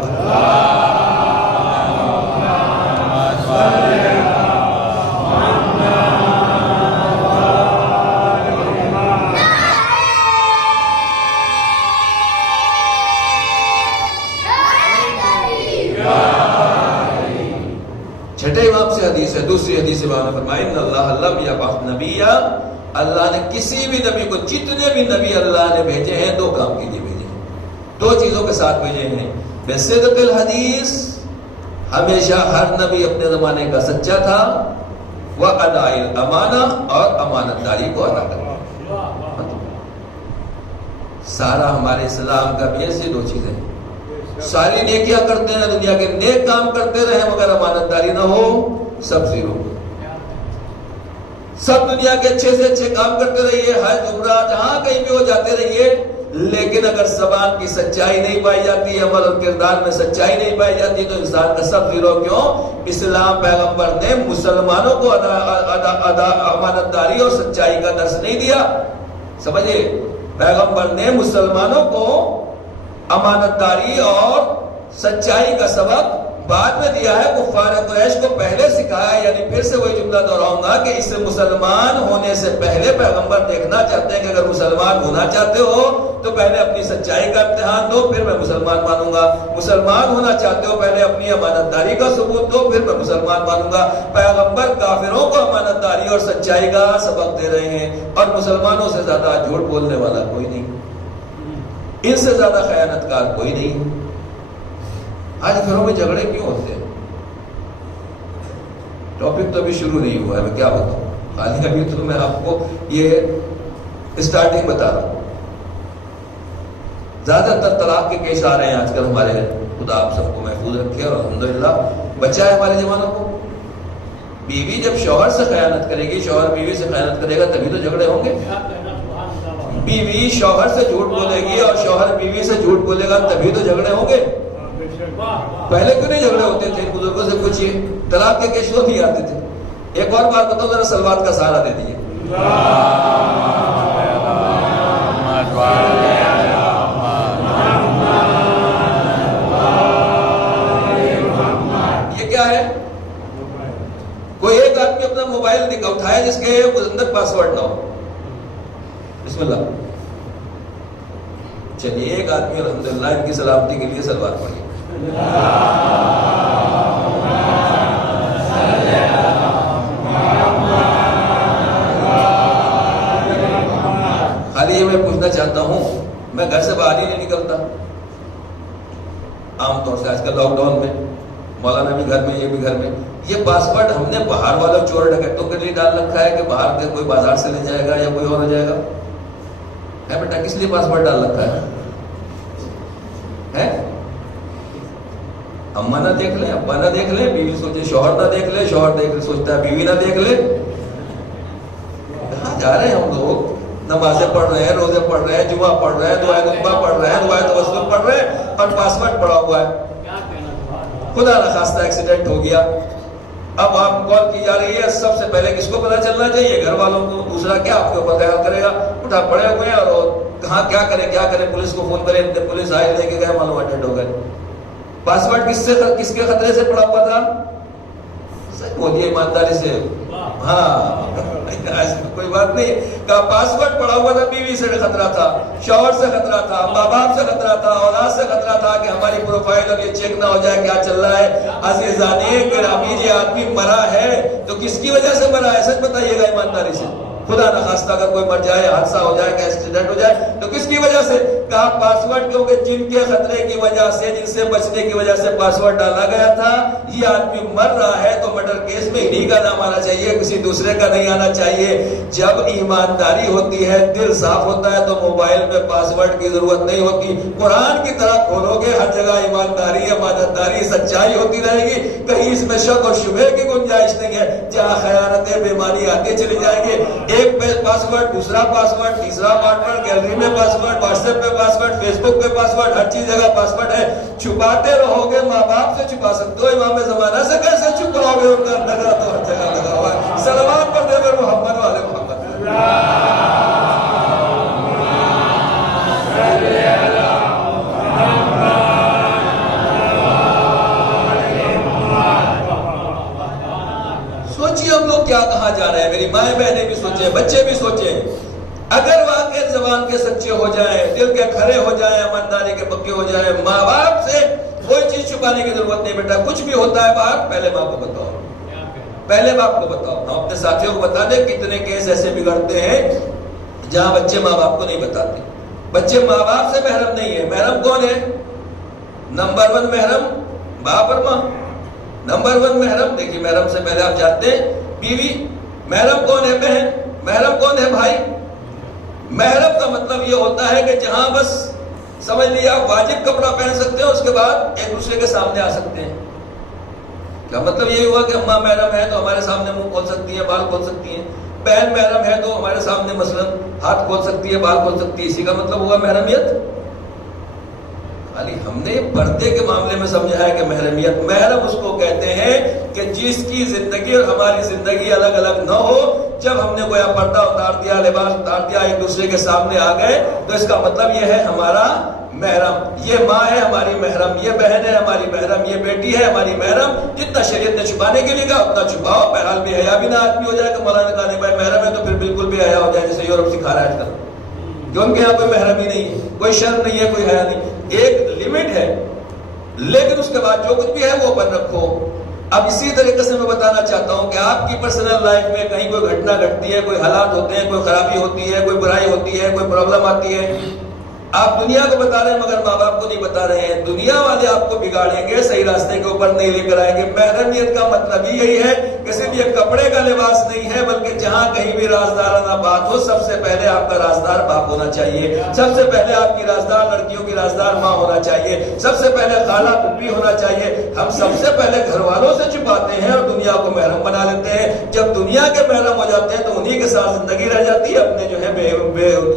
چھٹے امام سے حدیث ہے. دوسری حدیث امام نے فرمایا ان اللہ لم یبعث نبیا, اللہ نے کسی بھی نبی کو, جتنے بھی نبی اللہ نے بھیجے ہیں دو کام کے لیے بھیجے ہیں, دو چیزوں کے ساتھ بھیجے ہیں. بصدق الحدیث, ہمیشہ ہر نبی اپنے زمانے کا سچا تھا, واداء الامانہ, اور امانت داری کو ادا کرنا. سارا ہمارے اسلام کا بیس یہ دو چیزیں ہیں. ساری نیکیاں کرتے ہیں, دنیا کے نیک کام کرتے رہے مگر امانت داری نہ ہو, سب زیرو. سب دنیا کے اچھے سے اچھے کام کرتے رہیے, حج عمرہ جہاں کہیں بھی ہو جاتے رہیے, لیکن اگر زبان کی سچائی نہیں پائی جاتی, عمل اور کردار میں سچائی نہیں پائی جاتی تو انسان کا سب زیرو. کیوں؟ اسلام پیغمبر نے مسلمانوں کو امانت داری اور سچائی کا درس نہیں دیا. سمجھے, پیغمبر نے مسلمانوں کو امانت داری اور سچائی کا سبق بعد میں دیا ہے. کفار قریش کو پہلے سکھایا. یعنی پھر سے وہی جملہ دہراؤں گا کہ اسے مسلمان ہونے سے پہلے پیغمبر دیکھنا چاہتے ہیں کہ اگر مسلمان ہونا چاہتے ہو تو پہلے اپنی سچائی کا امتحان دو, پھر میں مسلمان مانوں گا. مسلمان ہونا چاہتے ہو پہلے اپنی امانت داری کا ثبوت دو, پھر میں مسلمان مانوں گا. پیغمبر کافروں کو امانت داری اور سچائی کا سبق دے رہے ہیں, اور مسلمانوں سے زیادہ جھوٹ بولنے والا کوئی نہیں, ان سے زیادہ خیانت کار کوئی نہیں. آج گھروں میں جھگڑے کیوں ہوتے ہیں؟ ٹاپک تو ابھی شروع نہیں ہوا ہے, میں کیا بتاؤں, خالی ابھی تو میں آپ کو یہ اسٹارٹنگ بتا رہا ہوں. زیادہ تر طلاق کے کیس آ رہے ہیں آج کل ہمارے. خدا آپ سب کو محفوظ رکھے اور الحمدللہ بچائے ہمارے زمانوں کو. بیوی جب شوہر سے خیانت کرے گی, شوہر بیوی سے خیانت کرے گا, تبھی تو جھگڑے ہوں گے. بیوی شوہر سے جھوٹ بولے گی اور شوہر بیوی سے جھوٹ بولے گا, تبھی تو جھگڑے ہوں گے. پہلے کیوں نہیں جھگڑے ہوتے تھے؟ بزرگوں سے پوچھیے, طلاق کے کیس وہ نہیں آتے تھے. ایک اور بات بتاؤ ذرا, سلوات کا سہارا دے دیجیے. یہ کیا ہے؟ کوئی ایک آدمی اپنا موبائل اٹھائے جس کے اندر پاسورڈ نہ ہو. بسم اللہ. چلیے ایک آدمی الحمدللہ ان کی سلامتی کے لیے سلوات پڑھیے. خالی یہ میں پوچھنا چاہتا ہوں, میں گھر سے باہر ہی نہیں نکلتا عام طور سے. آج کل لاک ڈاؤن میں مولانا بھی گھر میں, یہ بھی گھر میں. یہ پاسورڈ ہم نے باہر والوں چور ڈکیتوں کے لیے ڈال رکھا ہے کہ باہر کے کوئی بازار سے لے جائے گا یا کوئی اور ہو جائے گا؟ ہے بیٹا, کس لیے پاسورڈ ڈال رکھا ہے؟ اما نہ دیکھ لیں, ابا نہ دیکھ لیں, بیوی سوچے شوہر نہ دیکھ لے, شوہر دیکھ سوچتا ہے بیوی نہ دیکھ لے. کہاں جا رہے ہیں ہم لوگ؟ نمازیں پڑھ رہے ہیں, روزے پڑھ رہے ہیں, جمعہ پڑھ رہے ہیں, دعائے نخبہ پڑھ رہے ہیں, دعائے توسل پڑھ رہے ہیں, اور پاسورڈ پڑا ہوا ہے. خدا نخواستہ ایکسیڈنٹ ہو گیا, اب آپ کال کی جا رہی ہے, سب سے پہلے کس کو پتا چلنا چاہیے؟ گھر والوں کو. دوسرا کیا آپ کے اوپر خیال کرے گا؟ اٹھا پڑے ہوئے ہیں اور کہاں کیا کریں, پولیس کو فون کریں, پولیس آئے, لے کے گئے, معلوم ڈیڈ ہو گئے. پاسورڈ کس کے خطرے سے پڑا ہوا تھا؟ سچ بولیے ایمانداری سے. ہاں کوئی بات نہیں. کہا پاسورڈ پڑا ہوا تھا, بیوی سے خطرہ تھا, شوہر سے خطرہ تھا, ماں باپ سے خطرہ تھا, اولاد سے خطرہ تھا کہ ہماری پروفائل اور یہ چیک نہ ہو جائے کیا چل رہا ہے. عزیزانے گرامی یہ آدمی مرا ہے تو کس کی وجہ سے مرا ہے؟ سچ بتائیے گا ایمانداری سے. خدا نخواستہ اگر کوئی مر جائے, حادثہ ہو جائے, کہ ایکسیڈنٹ ہو جائے تو کس کی وجہ سے؟ کہا پاسورڈ, کیونکہ جن کے خطرے کی وجہ سے, جن سے بچنے کی وجہ سے پاسورڈ ڈالا گیا تھا. یہ آدمی مر رہا ہے تو مرڈر کیس میں انہی کا نام آنا چاہیے, کسی دوسرے کا نہیں آنا چاہیے. جب ایمانداری ہوتی ہے, دل صاف ہوتا ہے, تو موبائل میں پاسورڈ کی ضرورت نہیں ہوتی. قرآن کی طرح کھولو گے, ہر جگہ ایمانداری, امانتداری, سچائی ہوتی رہے گی. کہیں اس میں شک اور شبہ کی گنجائش نہیں ہے. جہاں خیانتیں, بےمانی آتی چلی جائیں گے. ایک پاسورڈ, دوسرا پاسورڈ, تیسرا پاسورڈ, گیلری میں پاسورڈ, واٹس ایپ پہ پاسورڈ, فیس بک پہ پاسورڈ, ہر چیز جگہ پاسورڈ ہے. چھپاتے رہو گے. ماں باپ سے چھپا سکتے ہو, امام زمانہ سے کیسے چھپاؤ گے؟ ان کا لگا تو ہر جگہ لگا ہوا ہے. سلام پڑھ دے میرے محمد والے محمد. سوچیے ہم لوگ کیا کہاں جا رہے ہیں. میری مائیں بہنیں بھی سوچیں, بچے بھی سوچیں. اگر واقع زبان کے سچے ہو جائیں, دل کے کھرے ہو جائیں, ایمانداری کے پکے ہو جائیں, ماں باپ سے کوئی چیز چھپانے کی ضرورت نہیں. بیٹا کچھ بھی ہوتا ہے باہر, پہلے باپ کو بتاؤ, پہلے باپ کو بتاؤ. ہم اپنے ساتھیوں کو بتا دیں کتنے کیس ایسے بگڑتے ہیں جہاں بچے ماں باپ کو نہیں بتاتے. بچے ماں باپ سے محرم نہیں ہے. محرم کون ہے؟ نمبر 1 محرم باپ اور ماں. نمبر 1 محرم, دیکھیے محرم سے پہلے آپ جانتے ہیں بیوی. محرم کون ہے؟ بہن. محرم کون ہے؟ بھائی. محرم کا مطلب یہ ہوتا ہے کہ جہاں بس سمجھ لیا آپ واجب کپڑا پہن سکتے ہیں, اس کے بعد ایک دوسرے کے سامنے آ سکتے ہیں. کیا مطلب یہ ہوا کہ اماں محرم ہے تو ہمارے سامنے منہ کھول سکتی ہیں, بال کھول سکتی ہیں. بہن محرم ہے تو ہمارے سامنے مثلا ہاتھ کھول سکتی ہے, بال کھول سکتی ہے. اسی کا مطلب ہوا محرمیت. خالی ہم نے پردے کے معاملے میں سمجھا ہے کہ محرمیت. محرم اس کو کہتے ہیں کہ جس کی زندگی اور ہماری زندگی الگ الگ نہ ہو. جب ہم نے گویا پردہ اتار دیا, لباس اتار دیا, ایک دوسرے کے سامنے آ گئے, تو اس کا مطلب یہ ہے ہمارا محرم. یہ ماں ہے ہماری محرم, یہ بہن ہے ہماری محرم, یہ بیٹی ہے ہماری محرم. جتنا شریعت نے چھپانے کے لیے کہا اتنا چھپاؤ. بہرحال بے حیا بھی نہ آدمی ہو جائے کہ مولانا کہا نہیں بھائی محرم ہے تو پھر بالکل بے حیا ہو جائے, جیسے یورپ سکھا رہا ہے آج کل, کہ ان کے یہاں کوئی محرم ہی نہیں ہے, کوئی شرم نہیں ہے, کوئی حیا نہیں. ایک لمٹ ہے, لیکن اس کے بعد جو کچھ بھی ہے وہ بند رکھو. اب اسی طریقے سے میں بتانا چاہتا ہوں کہ آپ کی پرسنل لائف میں کہیں کوئی گھٹنا گھٹتی ہے, کوئی حالات ہوتے ہیں, کوئی خرابی ہوتی ہے, کوئی برائی ہوتی ہے, کوئی پرابلم آتی ہے, آپ دنیا کو بتا رہے ہیں مگر ماں باپ کو نہیں بتا رہے ہیں. دنیا والے آپ کو بگاڑیں گے, صحیح راستے کے اوپر نہیں لے کر آئیں گے. محرمیت کا مطلب ہی یہی ہے کہ صرف یہ کپڑے کا لباس نہیں ہے, بلکہ جہاں کہیں بھی رازدارانہ بات ہو, سب سے پہلے آپ کا رازدار باپ ہونا چاہیے, سب سے پہلے آپ کی رازدار لڑکیوں کی رازدار ماں ہونا چاہیے, سب سے پہلے خالہ پھوپھی ہونا چاہیے. ہم سب سے پہلے گھر والوں سے چھپاتے ہیں اور دنیا کو محرم بنا لیتے ہیں. جب دنیا کے محرم ہو جاتے ہیں تو انہی کے ساتھ زندگی رہ جاتی ہے, اپنے جو ہے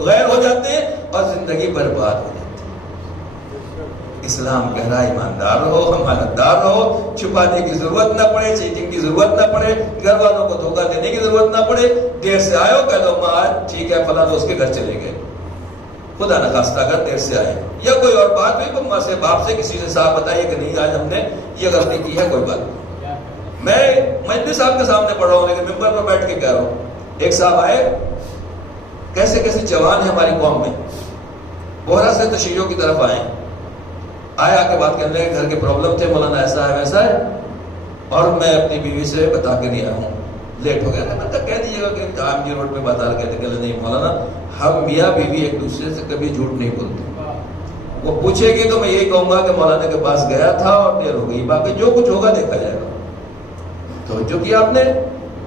غیر ہو جاتے ہیں اور زندگی برباد ہو جاتی ہے. اسلام کہہ رہا ہے ایماندار رہو, امانتدار رہو, چھپانے کی ضرورت نہ پڑے, چیٹنگ کی ضرورت نہ پڑے, گھر والوں کو دھوکہ دینے کی ضرورت نہ پڑے. دیر سے آئے ہو کہہ دو ماں ٹھیک ہے فلاں دوست کے گھر چلے گئے, خدا نخواستہ اگر دیر سے آئے یا کوئی اور بات ہوئی ماں سے باپ سے کسی سے صاحب بتائیے کہ نہیں آج ہم نے یہ غلطی کی ہے, کوئی بات نہیں. میں مہدی صاحب کے سامنے پڑھ رہا ہوں لیکن ممبر پر بیٹھ کے کہہ رہا ہوں. ایک صاحب آئے, کیسے کیسے جوان ہیں ہماری قوم میں, بہرا سے تشیعوں کی طرف آئے. آیا کے بات کرنے لگے, گھر کے پرابلم تھے, مولانا ایسا ہے ویسا ہے, اور میں اپنی بیوی سے بتا کے نہیں آیا ہوں, لیٹ ہو گیا تھا. میں کہہ دیجیے گا کہ عام جی روڈ پہ بازار کہتے کہ نہیں مولانا ہم میاں بیوی ایک دوسرے سے کبھی جھوٹ نہیں بولتے. وہ پوچھے گی تو میں یہی کہوں گا کہ مولانا کے پاس گیا تھا اور دیر ہو گئی, باقی جو کچھ ہوگا دیکھا جائے گا. تو جو کہ آپ نے,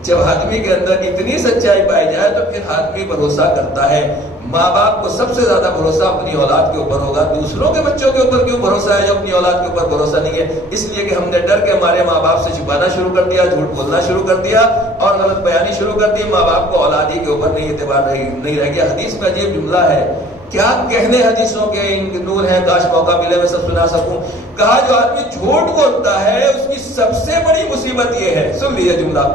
جب آدمی کے اندر اتنی سچائی پائی جائے تو پھر آدمی بھروسہ کرتا ہے. ماں باپ کو سب سے زیادہ بھروسہ اپنی اولاد کے اوپر ہوگا, دوسروں کے بچوں کے اوپر کیوں بھروسہ ہے جو اپنی اولاد کے اوپر بھروسہ نہیں ہے؟ اس لیے کہ ہم نے ڈر کے ہمارے ماں باپ سے چھپانا شروع کر دیا, جھوٹ بولنا شروع کر دیا اور غلط بیانی شروع کر دی. ماں باپ کو اولاد ہی کے اوپر نہیں اعتبار نہیں رہ گیا. حدیث میں عجیب جملہ ہے, کیا کہنے حدیثوں کے ان نور ہیں, کاش موقع ملے میں سب سنا سکوں. کہا جو آدمی جھوٹ بولتا ہے اس کی سب سے بڑی مصیبت یہ ہے, سن لیجیے جملہ,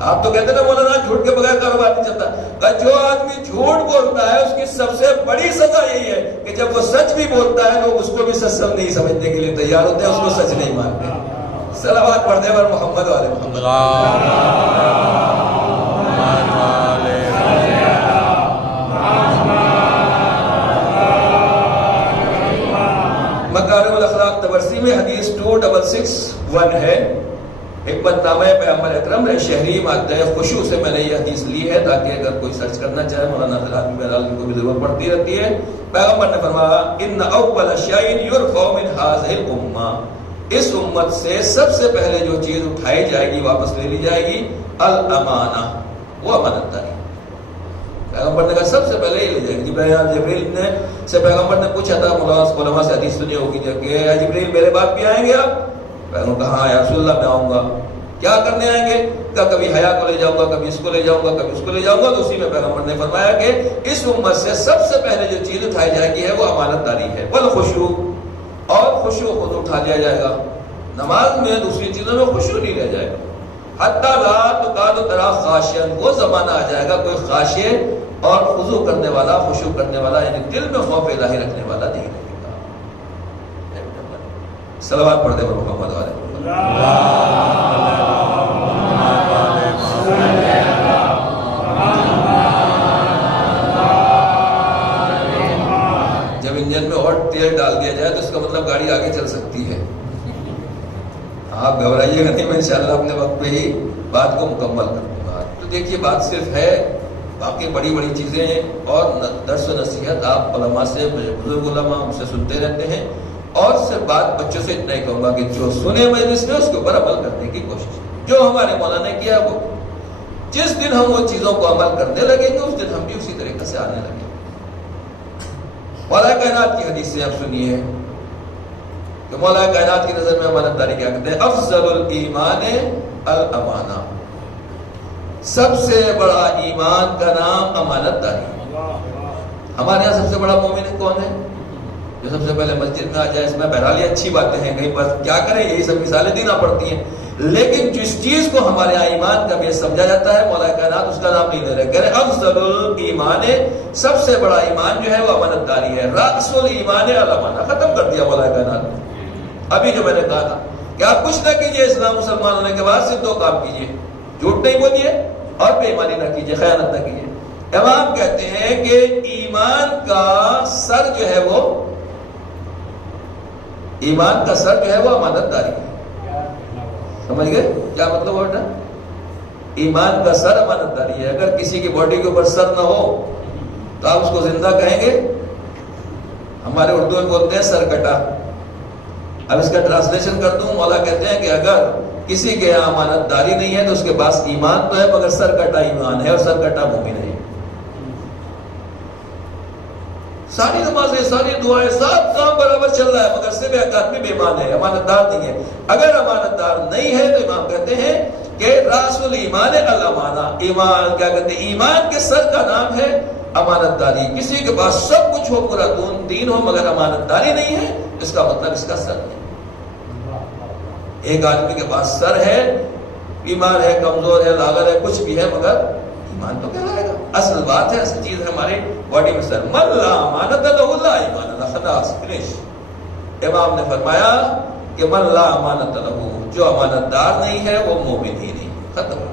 آپ تو کہتے ہیں نا مولانا جھوٹ کے بغیر کاروبار نہیں چلتا. کہ جو آدمی جھوٹ بولتا ہے اس کی سب سے بڑی سزا یہی ہے کہ جب وہ سچ بھی بولتا ہے لوگ اس کو بھی سچ نہیں سمجھنے کے لیے تیار ہوتے ہیں, اس کو سچ نہیں مانتے. صلوات پڑھتے ہیں محمد والے محمد. مکارم الاخلاق تبرسی میں حدیث 2661 ہے. حکمت نامہ پیغمبر اکرم شہری مادہ خشوع سے میں نے یہ حدیث لی ہے تاکہ اگر کوئی سرچ کرنا چاہے مولانا خلافی بہرحال کو بھی ضرورت پڑتی رہتی ہے. پیغمبر نے فرمایا ان اول شیء یرفع من هذه الامه, اس امت سے سب سے پہلے جو چیز اٹھائی جائے گی واپس لے لی جائے گی الامانہ, وہ امانت داری. پیغمبر نے کہا سب سے پہلے ہی لے جائے گی. جبریل نے سے پیغمبر نے پوچھا تھا علماء سے حدیث سنی ہوگی کہ جبریل میرے بعد بھی آئیں گے آپ؟ پیغمبر کہا ہاں یا رسول اللہ میں آؤں گا. کیا کرنے آئیں گے؟ کہ کبھی حیا کو لے جاؤں گا, کبھی اس کو لے جاؤں گا, کبھی اس کو لے جاؤں گا. تو اسی میں پیغمبر نے فرمایا کہ اس امت سے سب سے پہلے جو چیز اٹھائی جائے گی ہے وہ امانت داری ہے. والخشوع, اور خشوع خود اٹھا لیا جائے گا. نماز میں دوسری چیزوں میں خشوع نہیں رہ جائے گا. حتی لا تکاد ترا خاشعا, وہ زمانہ آ جائے گا کوئی خاشع اور خضوع کرنے والا, خشوع کرنے والا, یعنی دل میں خوف الہی رکھنے والا نہیں رہے گا. صلوات پڑھتے ہیں محمد والے. جب انجن میں اور تیل ڈال دیا جائے تو اس کا مطلب گاڑی آگے چل سکتی ہے. آپ گھبرائیے گا نہیں, میں انشاءاللہ اپنے وقت پہ ہی بات کو مکمل کر دوں گا. تو دیکھیے بات صرف ہے, باقی بڑی بڑی چیزیں اور درس و نصیحت آپ علماء سے, بزرگ علماء ان سے سنتے رہتے ہیں. اور صرف بات بچوں سے اتنا ہی کہوں گا کہ جو سنے مجلس میں اس کے اوپر عمل کرنے کی کوشش. جو ہمارے مولانا نے کیا وہ جس دن ہم وہ چیزوں کو عمل کرنے لگیں گے اس دن ہم بھی اسی طریقے سے آنے لگیں گے. مولا کائنات کی حدیث سے آپ سنیے کہ مولا کائنات کی نظر میں امانت داری کیا کہتے ہیں؟ افضل الایمان الامانہ, سب سے بڑا ایمان کا نام امانت داری. ہمارے یہاں سب سے بڑا مومن کون ہے؟ جو سب سے پہلے مسجد میں آ جائے. اس میں بہرحال یہ اچھی باتیں ہیں, کہیں پر کیا کریں یہی سب مثالیں دینا پڑتی ہیں, لیکن جس چیز کو ہمارے یہاں ایمان کا بیس سمجھا جاتا ہے مولا کائنات اس کا نام نہیں لے رہے. کہہ رہے افضل الایمان, سب سے بڑا ایمان جو ہے وہ امانت داری ہے. رأس الایمان الامانہ, ختم کر دیا مولا کائنات نے. ابھی جو میں نے کہا تھا کہ آپ کچھ نہ کیجئے اسلام مسلمان ہونے کے بعد, صرف دو کام کیجئے, جھوٹ نہیں بولیے اور بے ایمانی نہ کیجئے, خیانت نہ کیجئے. امام کہتے ہیں کہ ایمان کا سر جو ہے وہ, ایمان کا سر جو ہے وہ امانت داری ہے. سمجھ گئے کیا مطلب ہوتا ہے؟ ایمان کا سر امانت داری ہے. اگر کسی کی باڈی کے اوپر سر نہ ہو تو آپ اس کو زندہ کہیں گے؟ ہمارے اردو میں بولتے ہیں سر کٹا. اب اس کا ٹرانسلیشن کر دوں, مولا کہتے ہیں کہ اگر کسی کے یہاں امانت داری نہیں ہے تو اس کے پاس ایمان تو ہے مگر سر کٹا ایمان ہے, اور سر کٹا مومن ہے. ساری نمازیں, ساری دعائیں, سب کام برابر چل رہا ہے مگر صرف ایک آدمی بے ایمان ہے, امانت دار نہیں ہے. اگر امانت دار نہیں ہے تو امام کہتے ہیں کہ راس الایمان الامانہ, ایمان کیا کہتے ہیں, ایمان کے سر کا نام ہے امانت داری. کسی کے پاس سب کچھ ہو, پورا دین ہو, مگر امانت داری نہیں ہے, اس کا مطلب اس کا سر ہے. ایک آدمی کے پاس سر ہے, بیمار ہے, کمزور ہے, لاغر ہے, کچھ بھی ہے, مگر ایمان تو کہلائے گا. اصل بات ہے, اصل چیز ہے ہماری باڈی میں سر. من لا امانت لہ لا ایمان لہ, خلاص فنش. امام نے فرمایا کہ من لا امانت لہ, جو امانت دار نہیں ہے وہ مومن ہی نہیں, ختم.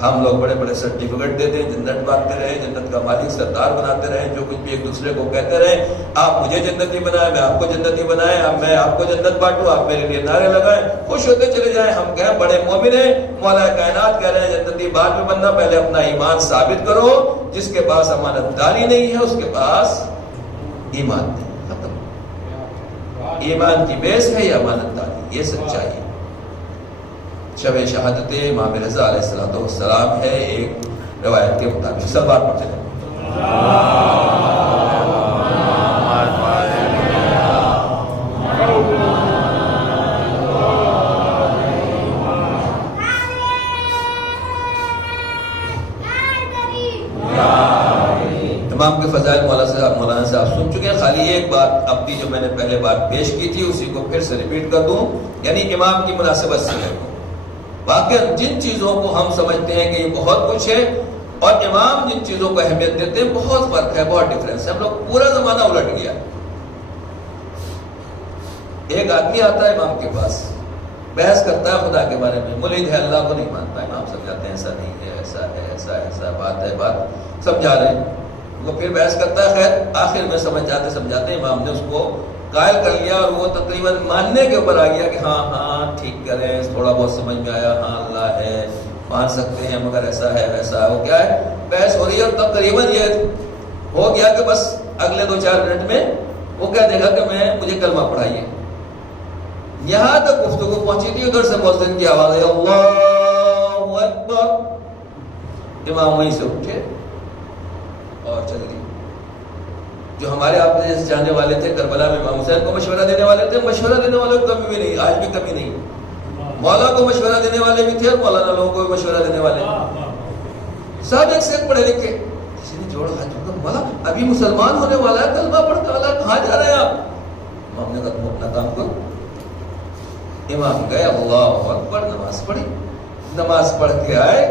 ہم لوگ بڑے بڑے سرٹیفکیٹ دیتے ہیں, جنت بانٹتے رہے, جنت کا مالک سردار بناتے رہے, جو کچھ بھی ایک دوسرے کو کہتے رہے, آپ مجھے جنتی بنائیں, میں آپ کو جنتی بنائیں, اب میں آپ کو جنت بانٹوں, آپ میرے لیے نعرے لگائیں, خوش ہوتے چلے جائیں. ہم کہیں بڑے مومن ہیں, مولا کائنات کہہ رہے ہیں جنتی بعد میں بننا, پہلے اپنا ایمان ثابت کرو. جس کے پاس امانت داری نہیں ہے اس کے پاس ایمان نہیں, ختم. ایمان کی بیس ہے یہ امانت داری, یہ سچائی ہے. شب شہادت امام رضا علیہ السلام ہے ایک روایت کے مطابق. صلوات پڑھتے ہیں. امام کے فضائل مولانا سے آپ سن چکے ہیں. خالی ایک بات اپنی جو میں نے پہلے بات پیش کی تھی اسی کو پھر سے ریپیٹ کر دوں, یعنی امام کی مناسبت سے ہے. واقعا جن چیزوں کو ہم سمجھتے ہیں کہ یہ بہت کچھ ہے اور امام جن چیزوں کو اہمیت دیتے ہیں بہت فرق ہے، بہت ڈفرینس ہے. ہم لوگ پورا زمانہ الٹ گیا. ایک آدمی آتا ہے امام کے پاس، بحث کرتا ہے خدا کے بارے میں، مرید ہے اللہ کو نہیں مانتا. امام سمجھاتے ہیں ایسا نہیں ہے، ایسا ہے، ایسا ایسا بات ہے، بات سمجھا رہے ہیں. وہ پھر بحث کرتا ہے. خیر آخر میں سمجھاتے امام نے اس کو قائل کر لیا اور وہ تقریباً ماننے کے اوپر آ گیا کہ ہاں ہاں ٹھیک کریں، تھوڑا بہت سمجھ میں آیا، ہاں اللہ ہے، مان سکتے ہیں، مگر ایسا ہے ویسا ہے. وہ کیا ہے، بحث ہو رہی ہے اور تقریباً یہ ہو گیا کہ بس اگلے 2-4 منٹ میں وہ کہہ دے گا کہ مجھے کلمہ پڑھائیے. یہاں تک گفتگو پہنچی تھی، ادھر سے مؤذن کی آواز ہے اللہ اکبر. امام وہیں سے اٹھے اور چل گئے. جو ہمارے آپ نے جانے والے تھے کربلا میں امام حسین کو مشورہ دینے والے تھے، مشورہ دینے والوں کو کمی بھی نہیں، آج بھی کمی نہیں. مولا کو مشورہ دینے والے بھی تھے اور مولانا لوگوں کو بھی مشورہ دینے والے سب ایک سے پڑھے لکھے. کسی نے جوڑ ہاتھ جوڑا، مولا ابھی مسلمان ہونے والا ہے، کلمہ پڑھنے والا ہے، کہاں جا رہے ہیں آپ؟ امام نے کہا تم اپنا کام کرو. امام گئے، اللہ اکبر، نماز پڑھی. نماز پڑھ کے آئے.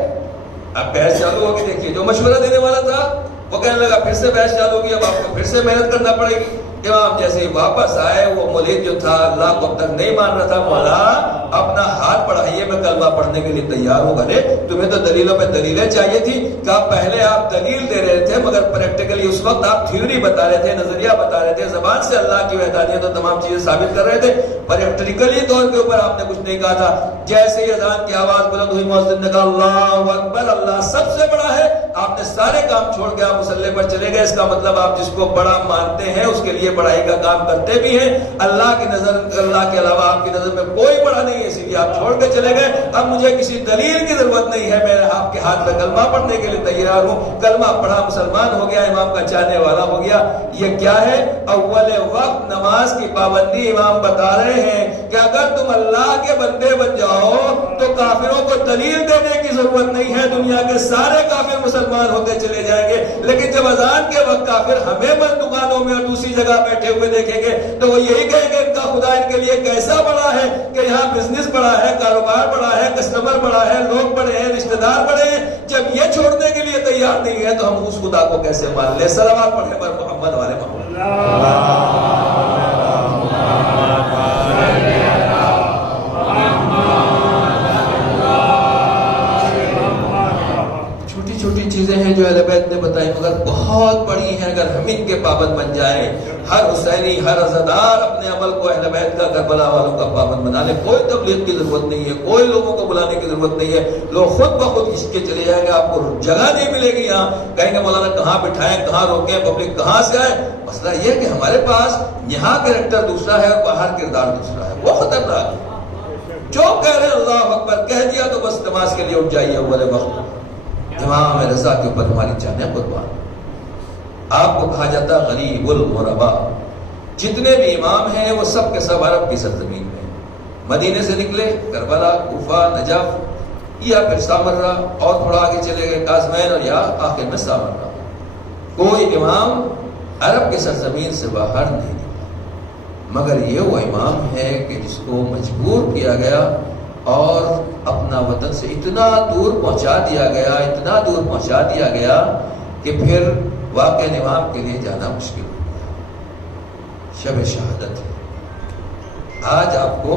اب بحث چالو ہوگی. دیکھیے جو مشورہ دینے والا تھا وہ کہنے لگا پھر سے بحث چالو ہوگی، اب آپ کو پھر سے محنت کرنا پڑے گی. امام جیسے ہی واپس آئے، وہ مرید جو تھا اللہ کو اب تک نہیں مان رہا تھا، مولا اپنا ہاتھ بڑھائیے، میں کلمہ پڑھنے کے لیے تیار ہوں. ارے تمہیں تو دلیلوں پہ دلیلیں چاہیے تھی. کہا پہلے آپ دلیل دے رہے تھے مگر پریکٹیکلی اس وقت آپ تھیوری بتا رہے تھے، نظریہ بتا رہے تھے، زبان سے اللہ کی وحدانیت اور تمام چیزیں ثابت کر رہے تھے، پریکٹیکلی طور کے اوپر آپ نے کچھ نہیں کہا تھا. جیسے ہی اذان کی آواز بلند ہوئی، مؤذن نے کہا اللہ اکبر، اللہ سب سے بڑا ہے. آپ نے سارے کام چھوڑ کے آپ مصلی پر چلے گئے. اس کا مطلب آپ جس کو بڑا مانتے ہیں اس کے لیے بڑائی کا کام کرتے بھی ہیں. اللہ کی نظر، اللہ کے علاوہ آپ کی نظر میں کوئی بڑا نہیں ہے، اسی لیے آپ چھوڑ کے چلے گئے. اب مجھے کسی دلیل کی ضرورت نہیں ہے، میں آپ کے ہاتھ میں کلمہ پڑھنے کے لیے تیار ہوں. کلمہ پڑھا، مسلمان ہو گیا، امام کا چاہنے والا ہو گیا. یہ کیا ہے؟ اول وقت نماز کی پابندی. امام بتا رہے ہیں کہ اگر تم اللہ کے بندے بن جاؤ تو کافروں کو دلیل دینے کی ضرورت نہیں ہے. دنیا کے سارے کافر مسلمان ہوتے چلے جائیں گے، لیکن جب اذان کے وقت کافر ہمیں بند دکانوں میں اور دوسری جگہ بیٹھے ہوئے دیکھیں گے تو وہ یہی کہیں گے ان کا خدا ان کے لیے کیسا بڑا ہے کہ یہاں بزنس بڑا ہے، کاروبار بڑا ہے، کسٹمر بڑا ہے، لوگ بڑے ہیں، رشتہ دار بڑے ہیں. جب یہ چھوڑنے کے لیے تیار نہیں ہے تو ہم اس خدا کو کیسے مان لیں؟ صلوات پڑھیں پر محمد والے محمد. چھوٹی چیزیں ہیں جو اہل بیت نے بتائی مگر بہت بڑی ہیں. اگر ہم ان کے پابند بن جائیں، ہر حسینی، ہر عزادار اپنے عمل کو اہل بیت کا، کربلا والوں کا پابند بنا لے. کوئی تبلیغ کی ضرورت نہیں ہے، کوئی لوگوں کو بلانے کی ضرورت نہیں ہے. لوگ خود بخود کھنچ کے چلے جائیں گے. آپ کو جگہ نہیں ملے گی. یہاں کہیں گے مولانا کہاں بٹھائیں، کہاں روکیں، پبلک کہاں سے آئے. مسئلہ یہ ہے کہ ہمارے پاس یہاں کریکٹر دوسرا ہے اور باہر کردار دوسرا ہے. وہ خطرناک ہے. جو کہہ رہے اللہ اکبر کہہ دیا تو بس نماز کے لیے اٹھ جائیے اول وقت. امام رضا کے اوپر ہماری جانیں قربان. آپ کو کہا جاتا غریب الغربا. جتنے بھی امام ہیں وہ سب کے سب عرب کی سرزمین میں مدینے سے نکلے، کربلا، کوفہ، نجف یا پھر سامرہ اور تھوڑا آگے چلے گئے قازمین اور یا آخر میں سامرہ. کوئی امام عرب کی سرزمین سے باہر نہیں نکلا مگر یہ وہ امام ہے کہ جس کو مجبور کیا گیا اور اپنا وطن سے اتنا دور پہنچا دیا گیا، اتنا دور پہنچا دیا گیا کہ پھر واقع امام کے لیے جانا مشکل ہو گیا. شب شہادت ہے. آج آپ کو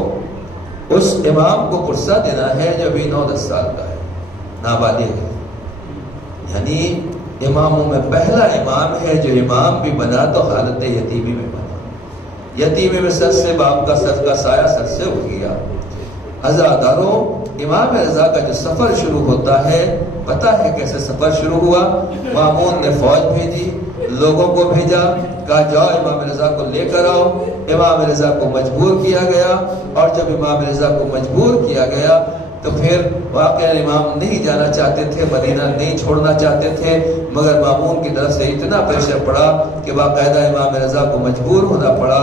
اس امام کو قرصہ دینا ہے جو ابھی 9-10 سال کا ہے، نابالغ ہے. یعنی اماموں میں پہلا امام ہے جو امام بھی بنا تو حالت یتیمی میں بنا. یتیمی میں سر سے باپ کا سر کا سایہ سر سے اٹھ گیا. عزاداروں، امام رضا کا جو سفر شروع ہوتا ہے پتہ ہے کیسے سفر شروع ہوا؟ مامون نے فوج بھیجی، لوگوں کو بھیجا، کہا جاؤ امام رضا کو لے کر آؤ. امام رضا کو مجبور کیا گیا اور جب امام رضا کو مجبور کیا گیا تو پھر واقعہ امام نہیں جانا چاہتے تھے، مدینہ نہیں چھوڑنا چاہتے تھے مگر مامون کی طرف سے اتنا پریشر پڑا کہ باقاعدہ امام رضا کو مجبور ہونا پڑا.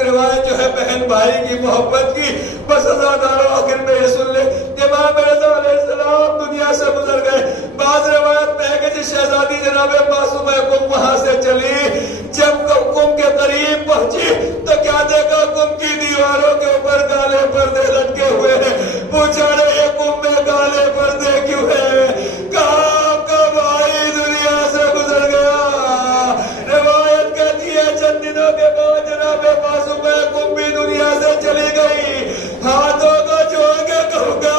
ایک روایت جو ہے بہن بھائی کی محبت کی، بس عزاداروں آخر میں یہ سن لے، امام رضا علیہ السلام دنیا سے گزر گئے۔ بعض روایت میں ہے کہ جس شہزادی جناب معصومہ قم وہاں سے چلی، جب قم کے قریب پہنچی تو کیا دیکھا؟ قم کی دیواروں کے اوپر کالے پردے لٹکے ہوئے ہیں۔ پوچھا یہ قم میں کالے پردے کیوں ہیں؟ کہا کب آئی دنیا سے گزر گیا۔ روایت کہتی ہے چند دنوں کے بعد جناب معصومہ قم بھی دنیا سے چلی گئی۔ ہاتھوں کو جوڑ کے کہوں گا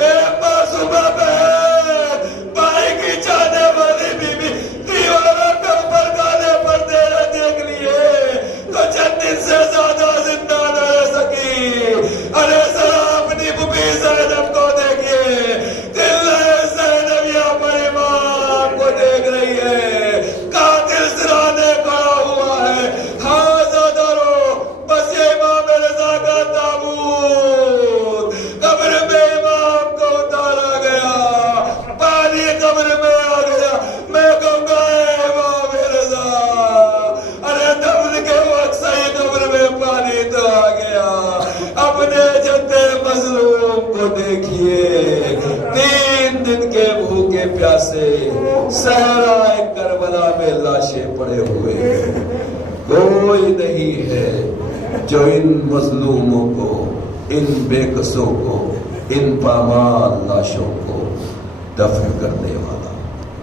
اے معصومہ بہن، بھائی کی چاہنے والی بیوی دیواروں کے اوپر کالے پردے دیکھ لیے تو چند دن سے زیادہ زندہ نہ رہ سکی۔ ارے ذرا اپنی ببی زینب کو دیکھیے، دل زینب یہاں پر امام کو دیکھ رہی ہے، قاتل سرانے کھڑا ہوا ہے۔ ہاں زادارو، بس یہ امام رضا کا تابوت قبر میں امام کو اتارا گیا، پانی قبر میں آ گیا۔ میں کہوں گا اے امام رضا، ارے دفن کے وقت صحیح قبر میں پانی تو آ گیا۔ اپنے جدے مظلوم کو دیکھیے، 3 دن کے بھوکے پیاسے صحرائے کربلا میں لاشیں پڑے ہوئے ہیں۔ کوئی نہیں ہے جو ان مظلوموں کو، ان بے قصوں کو، ان پامال لاشوں کو دفن کرنے والا۔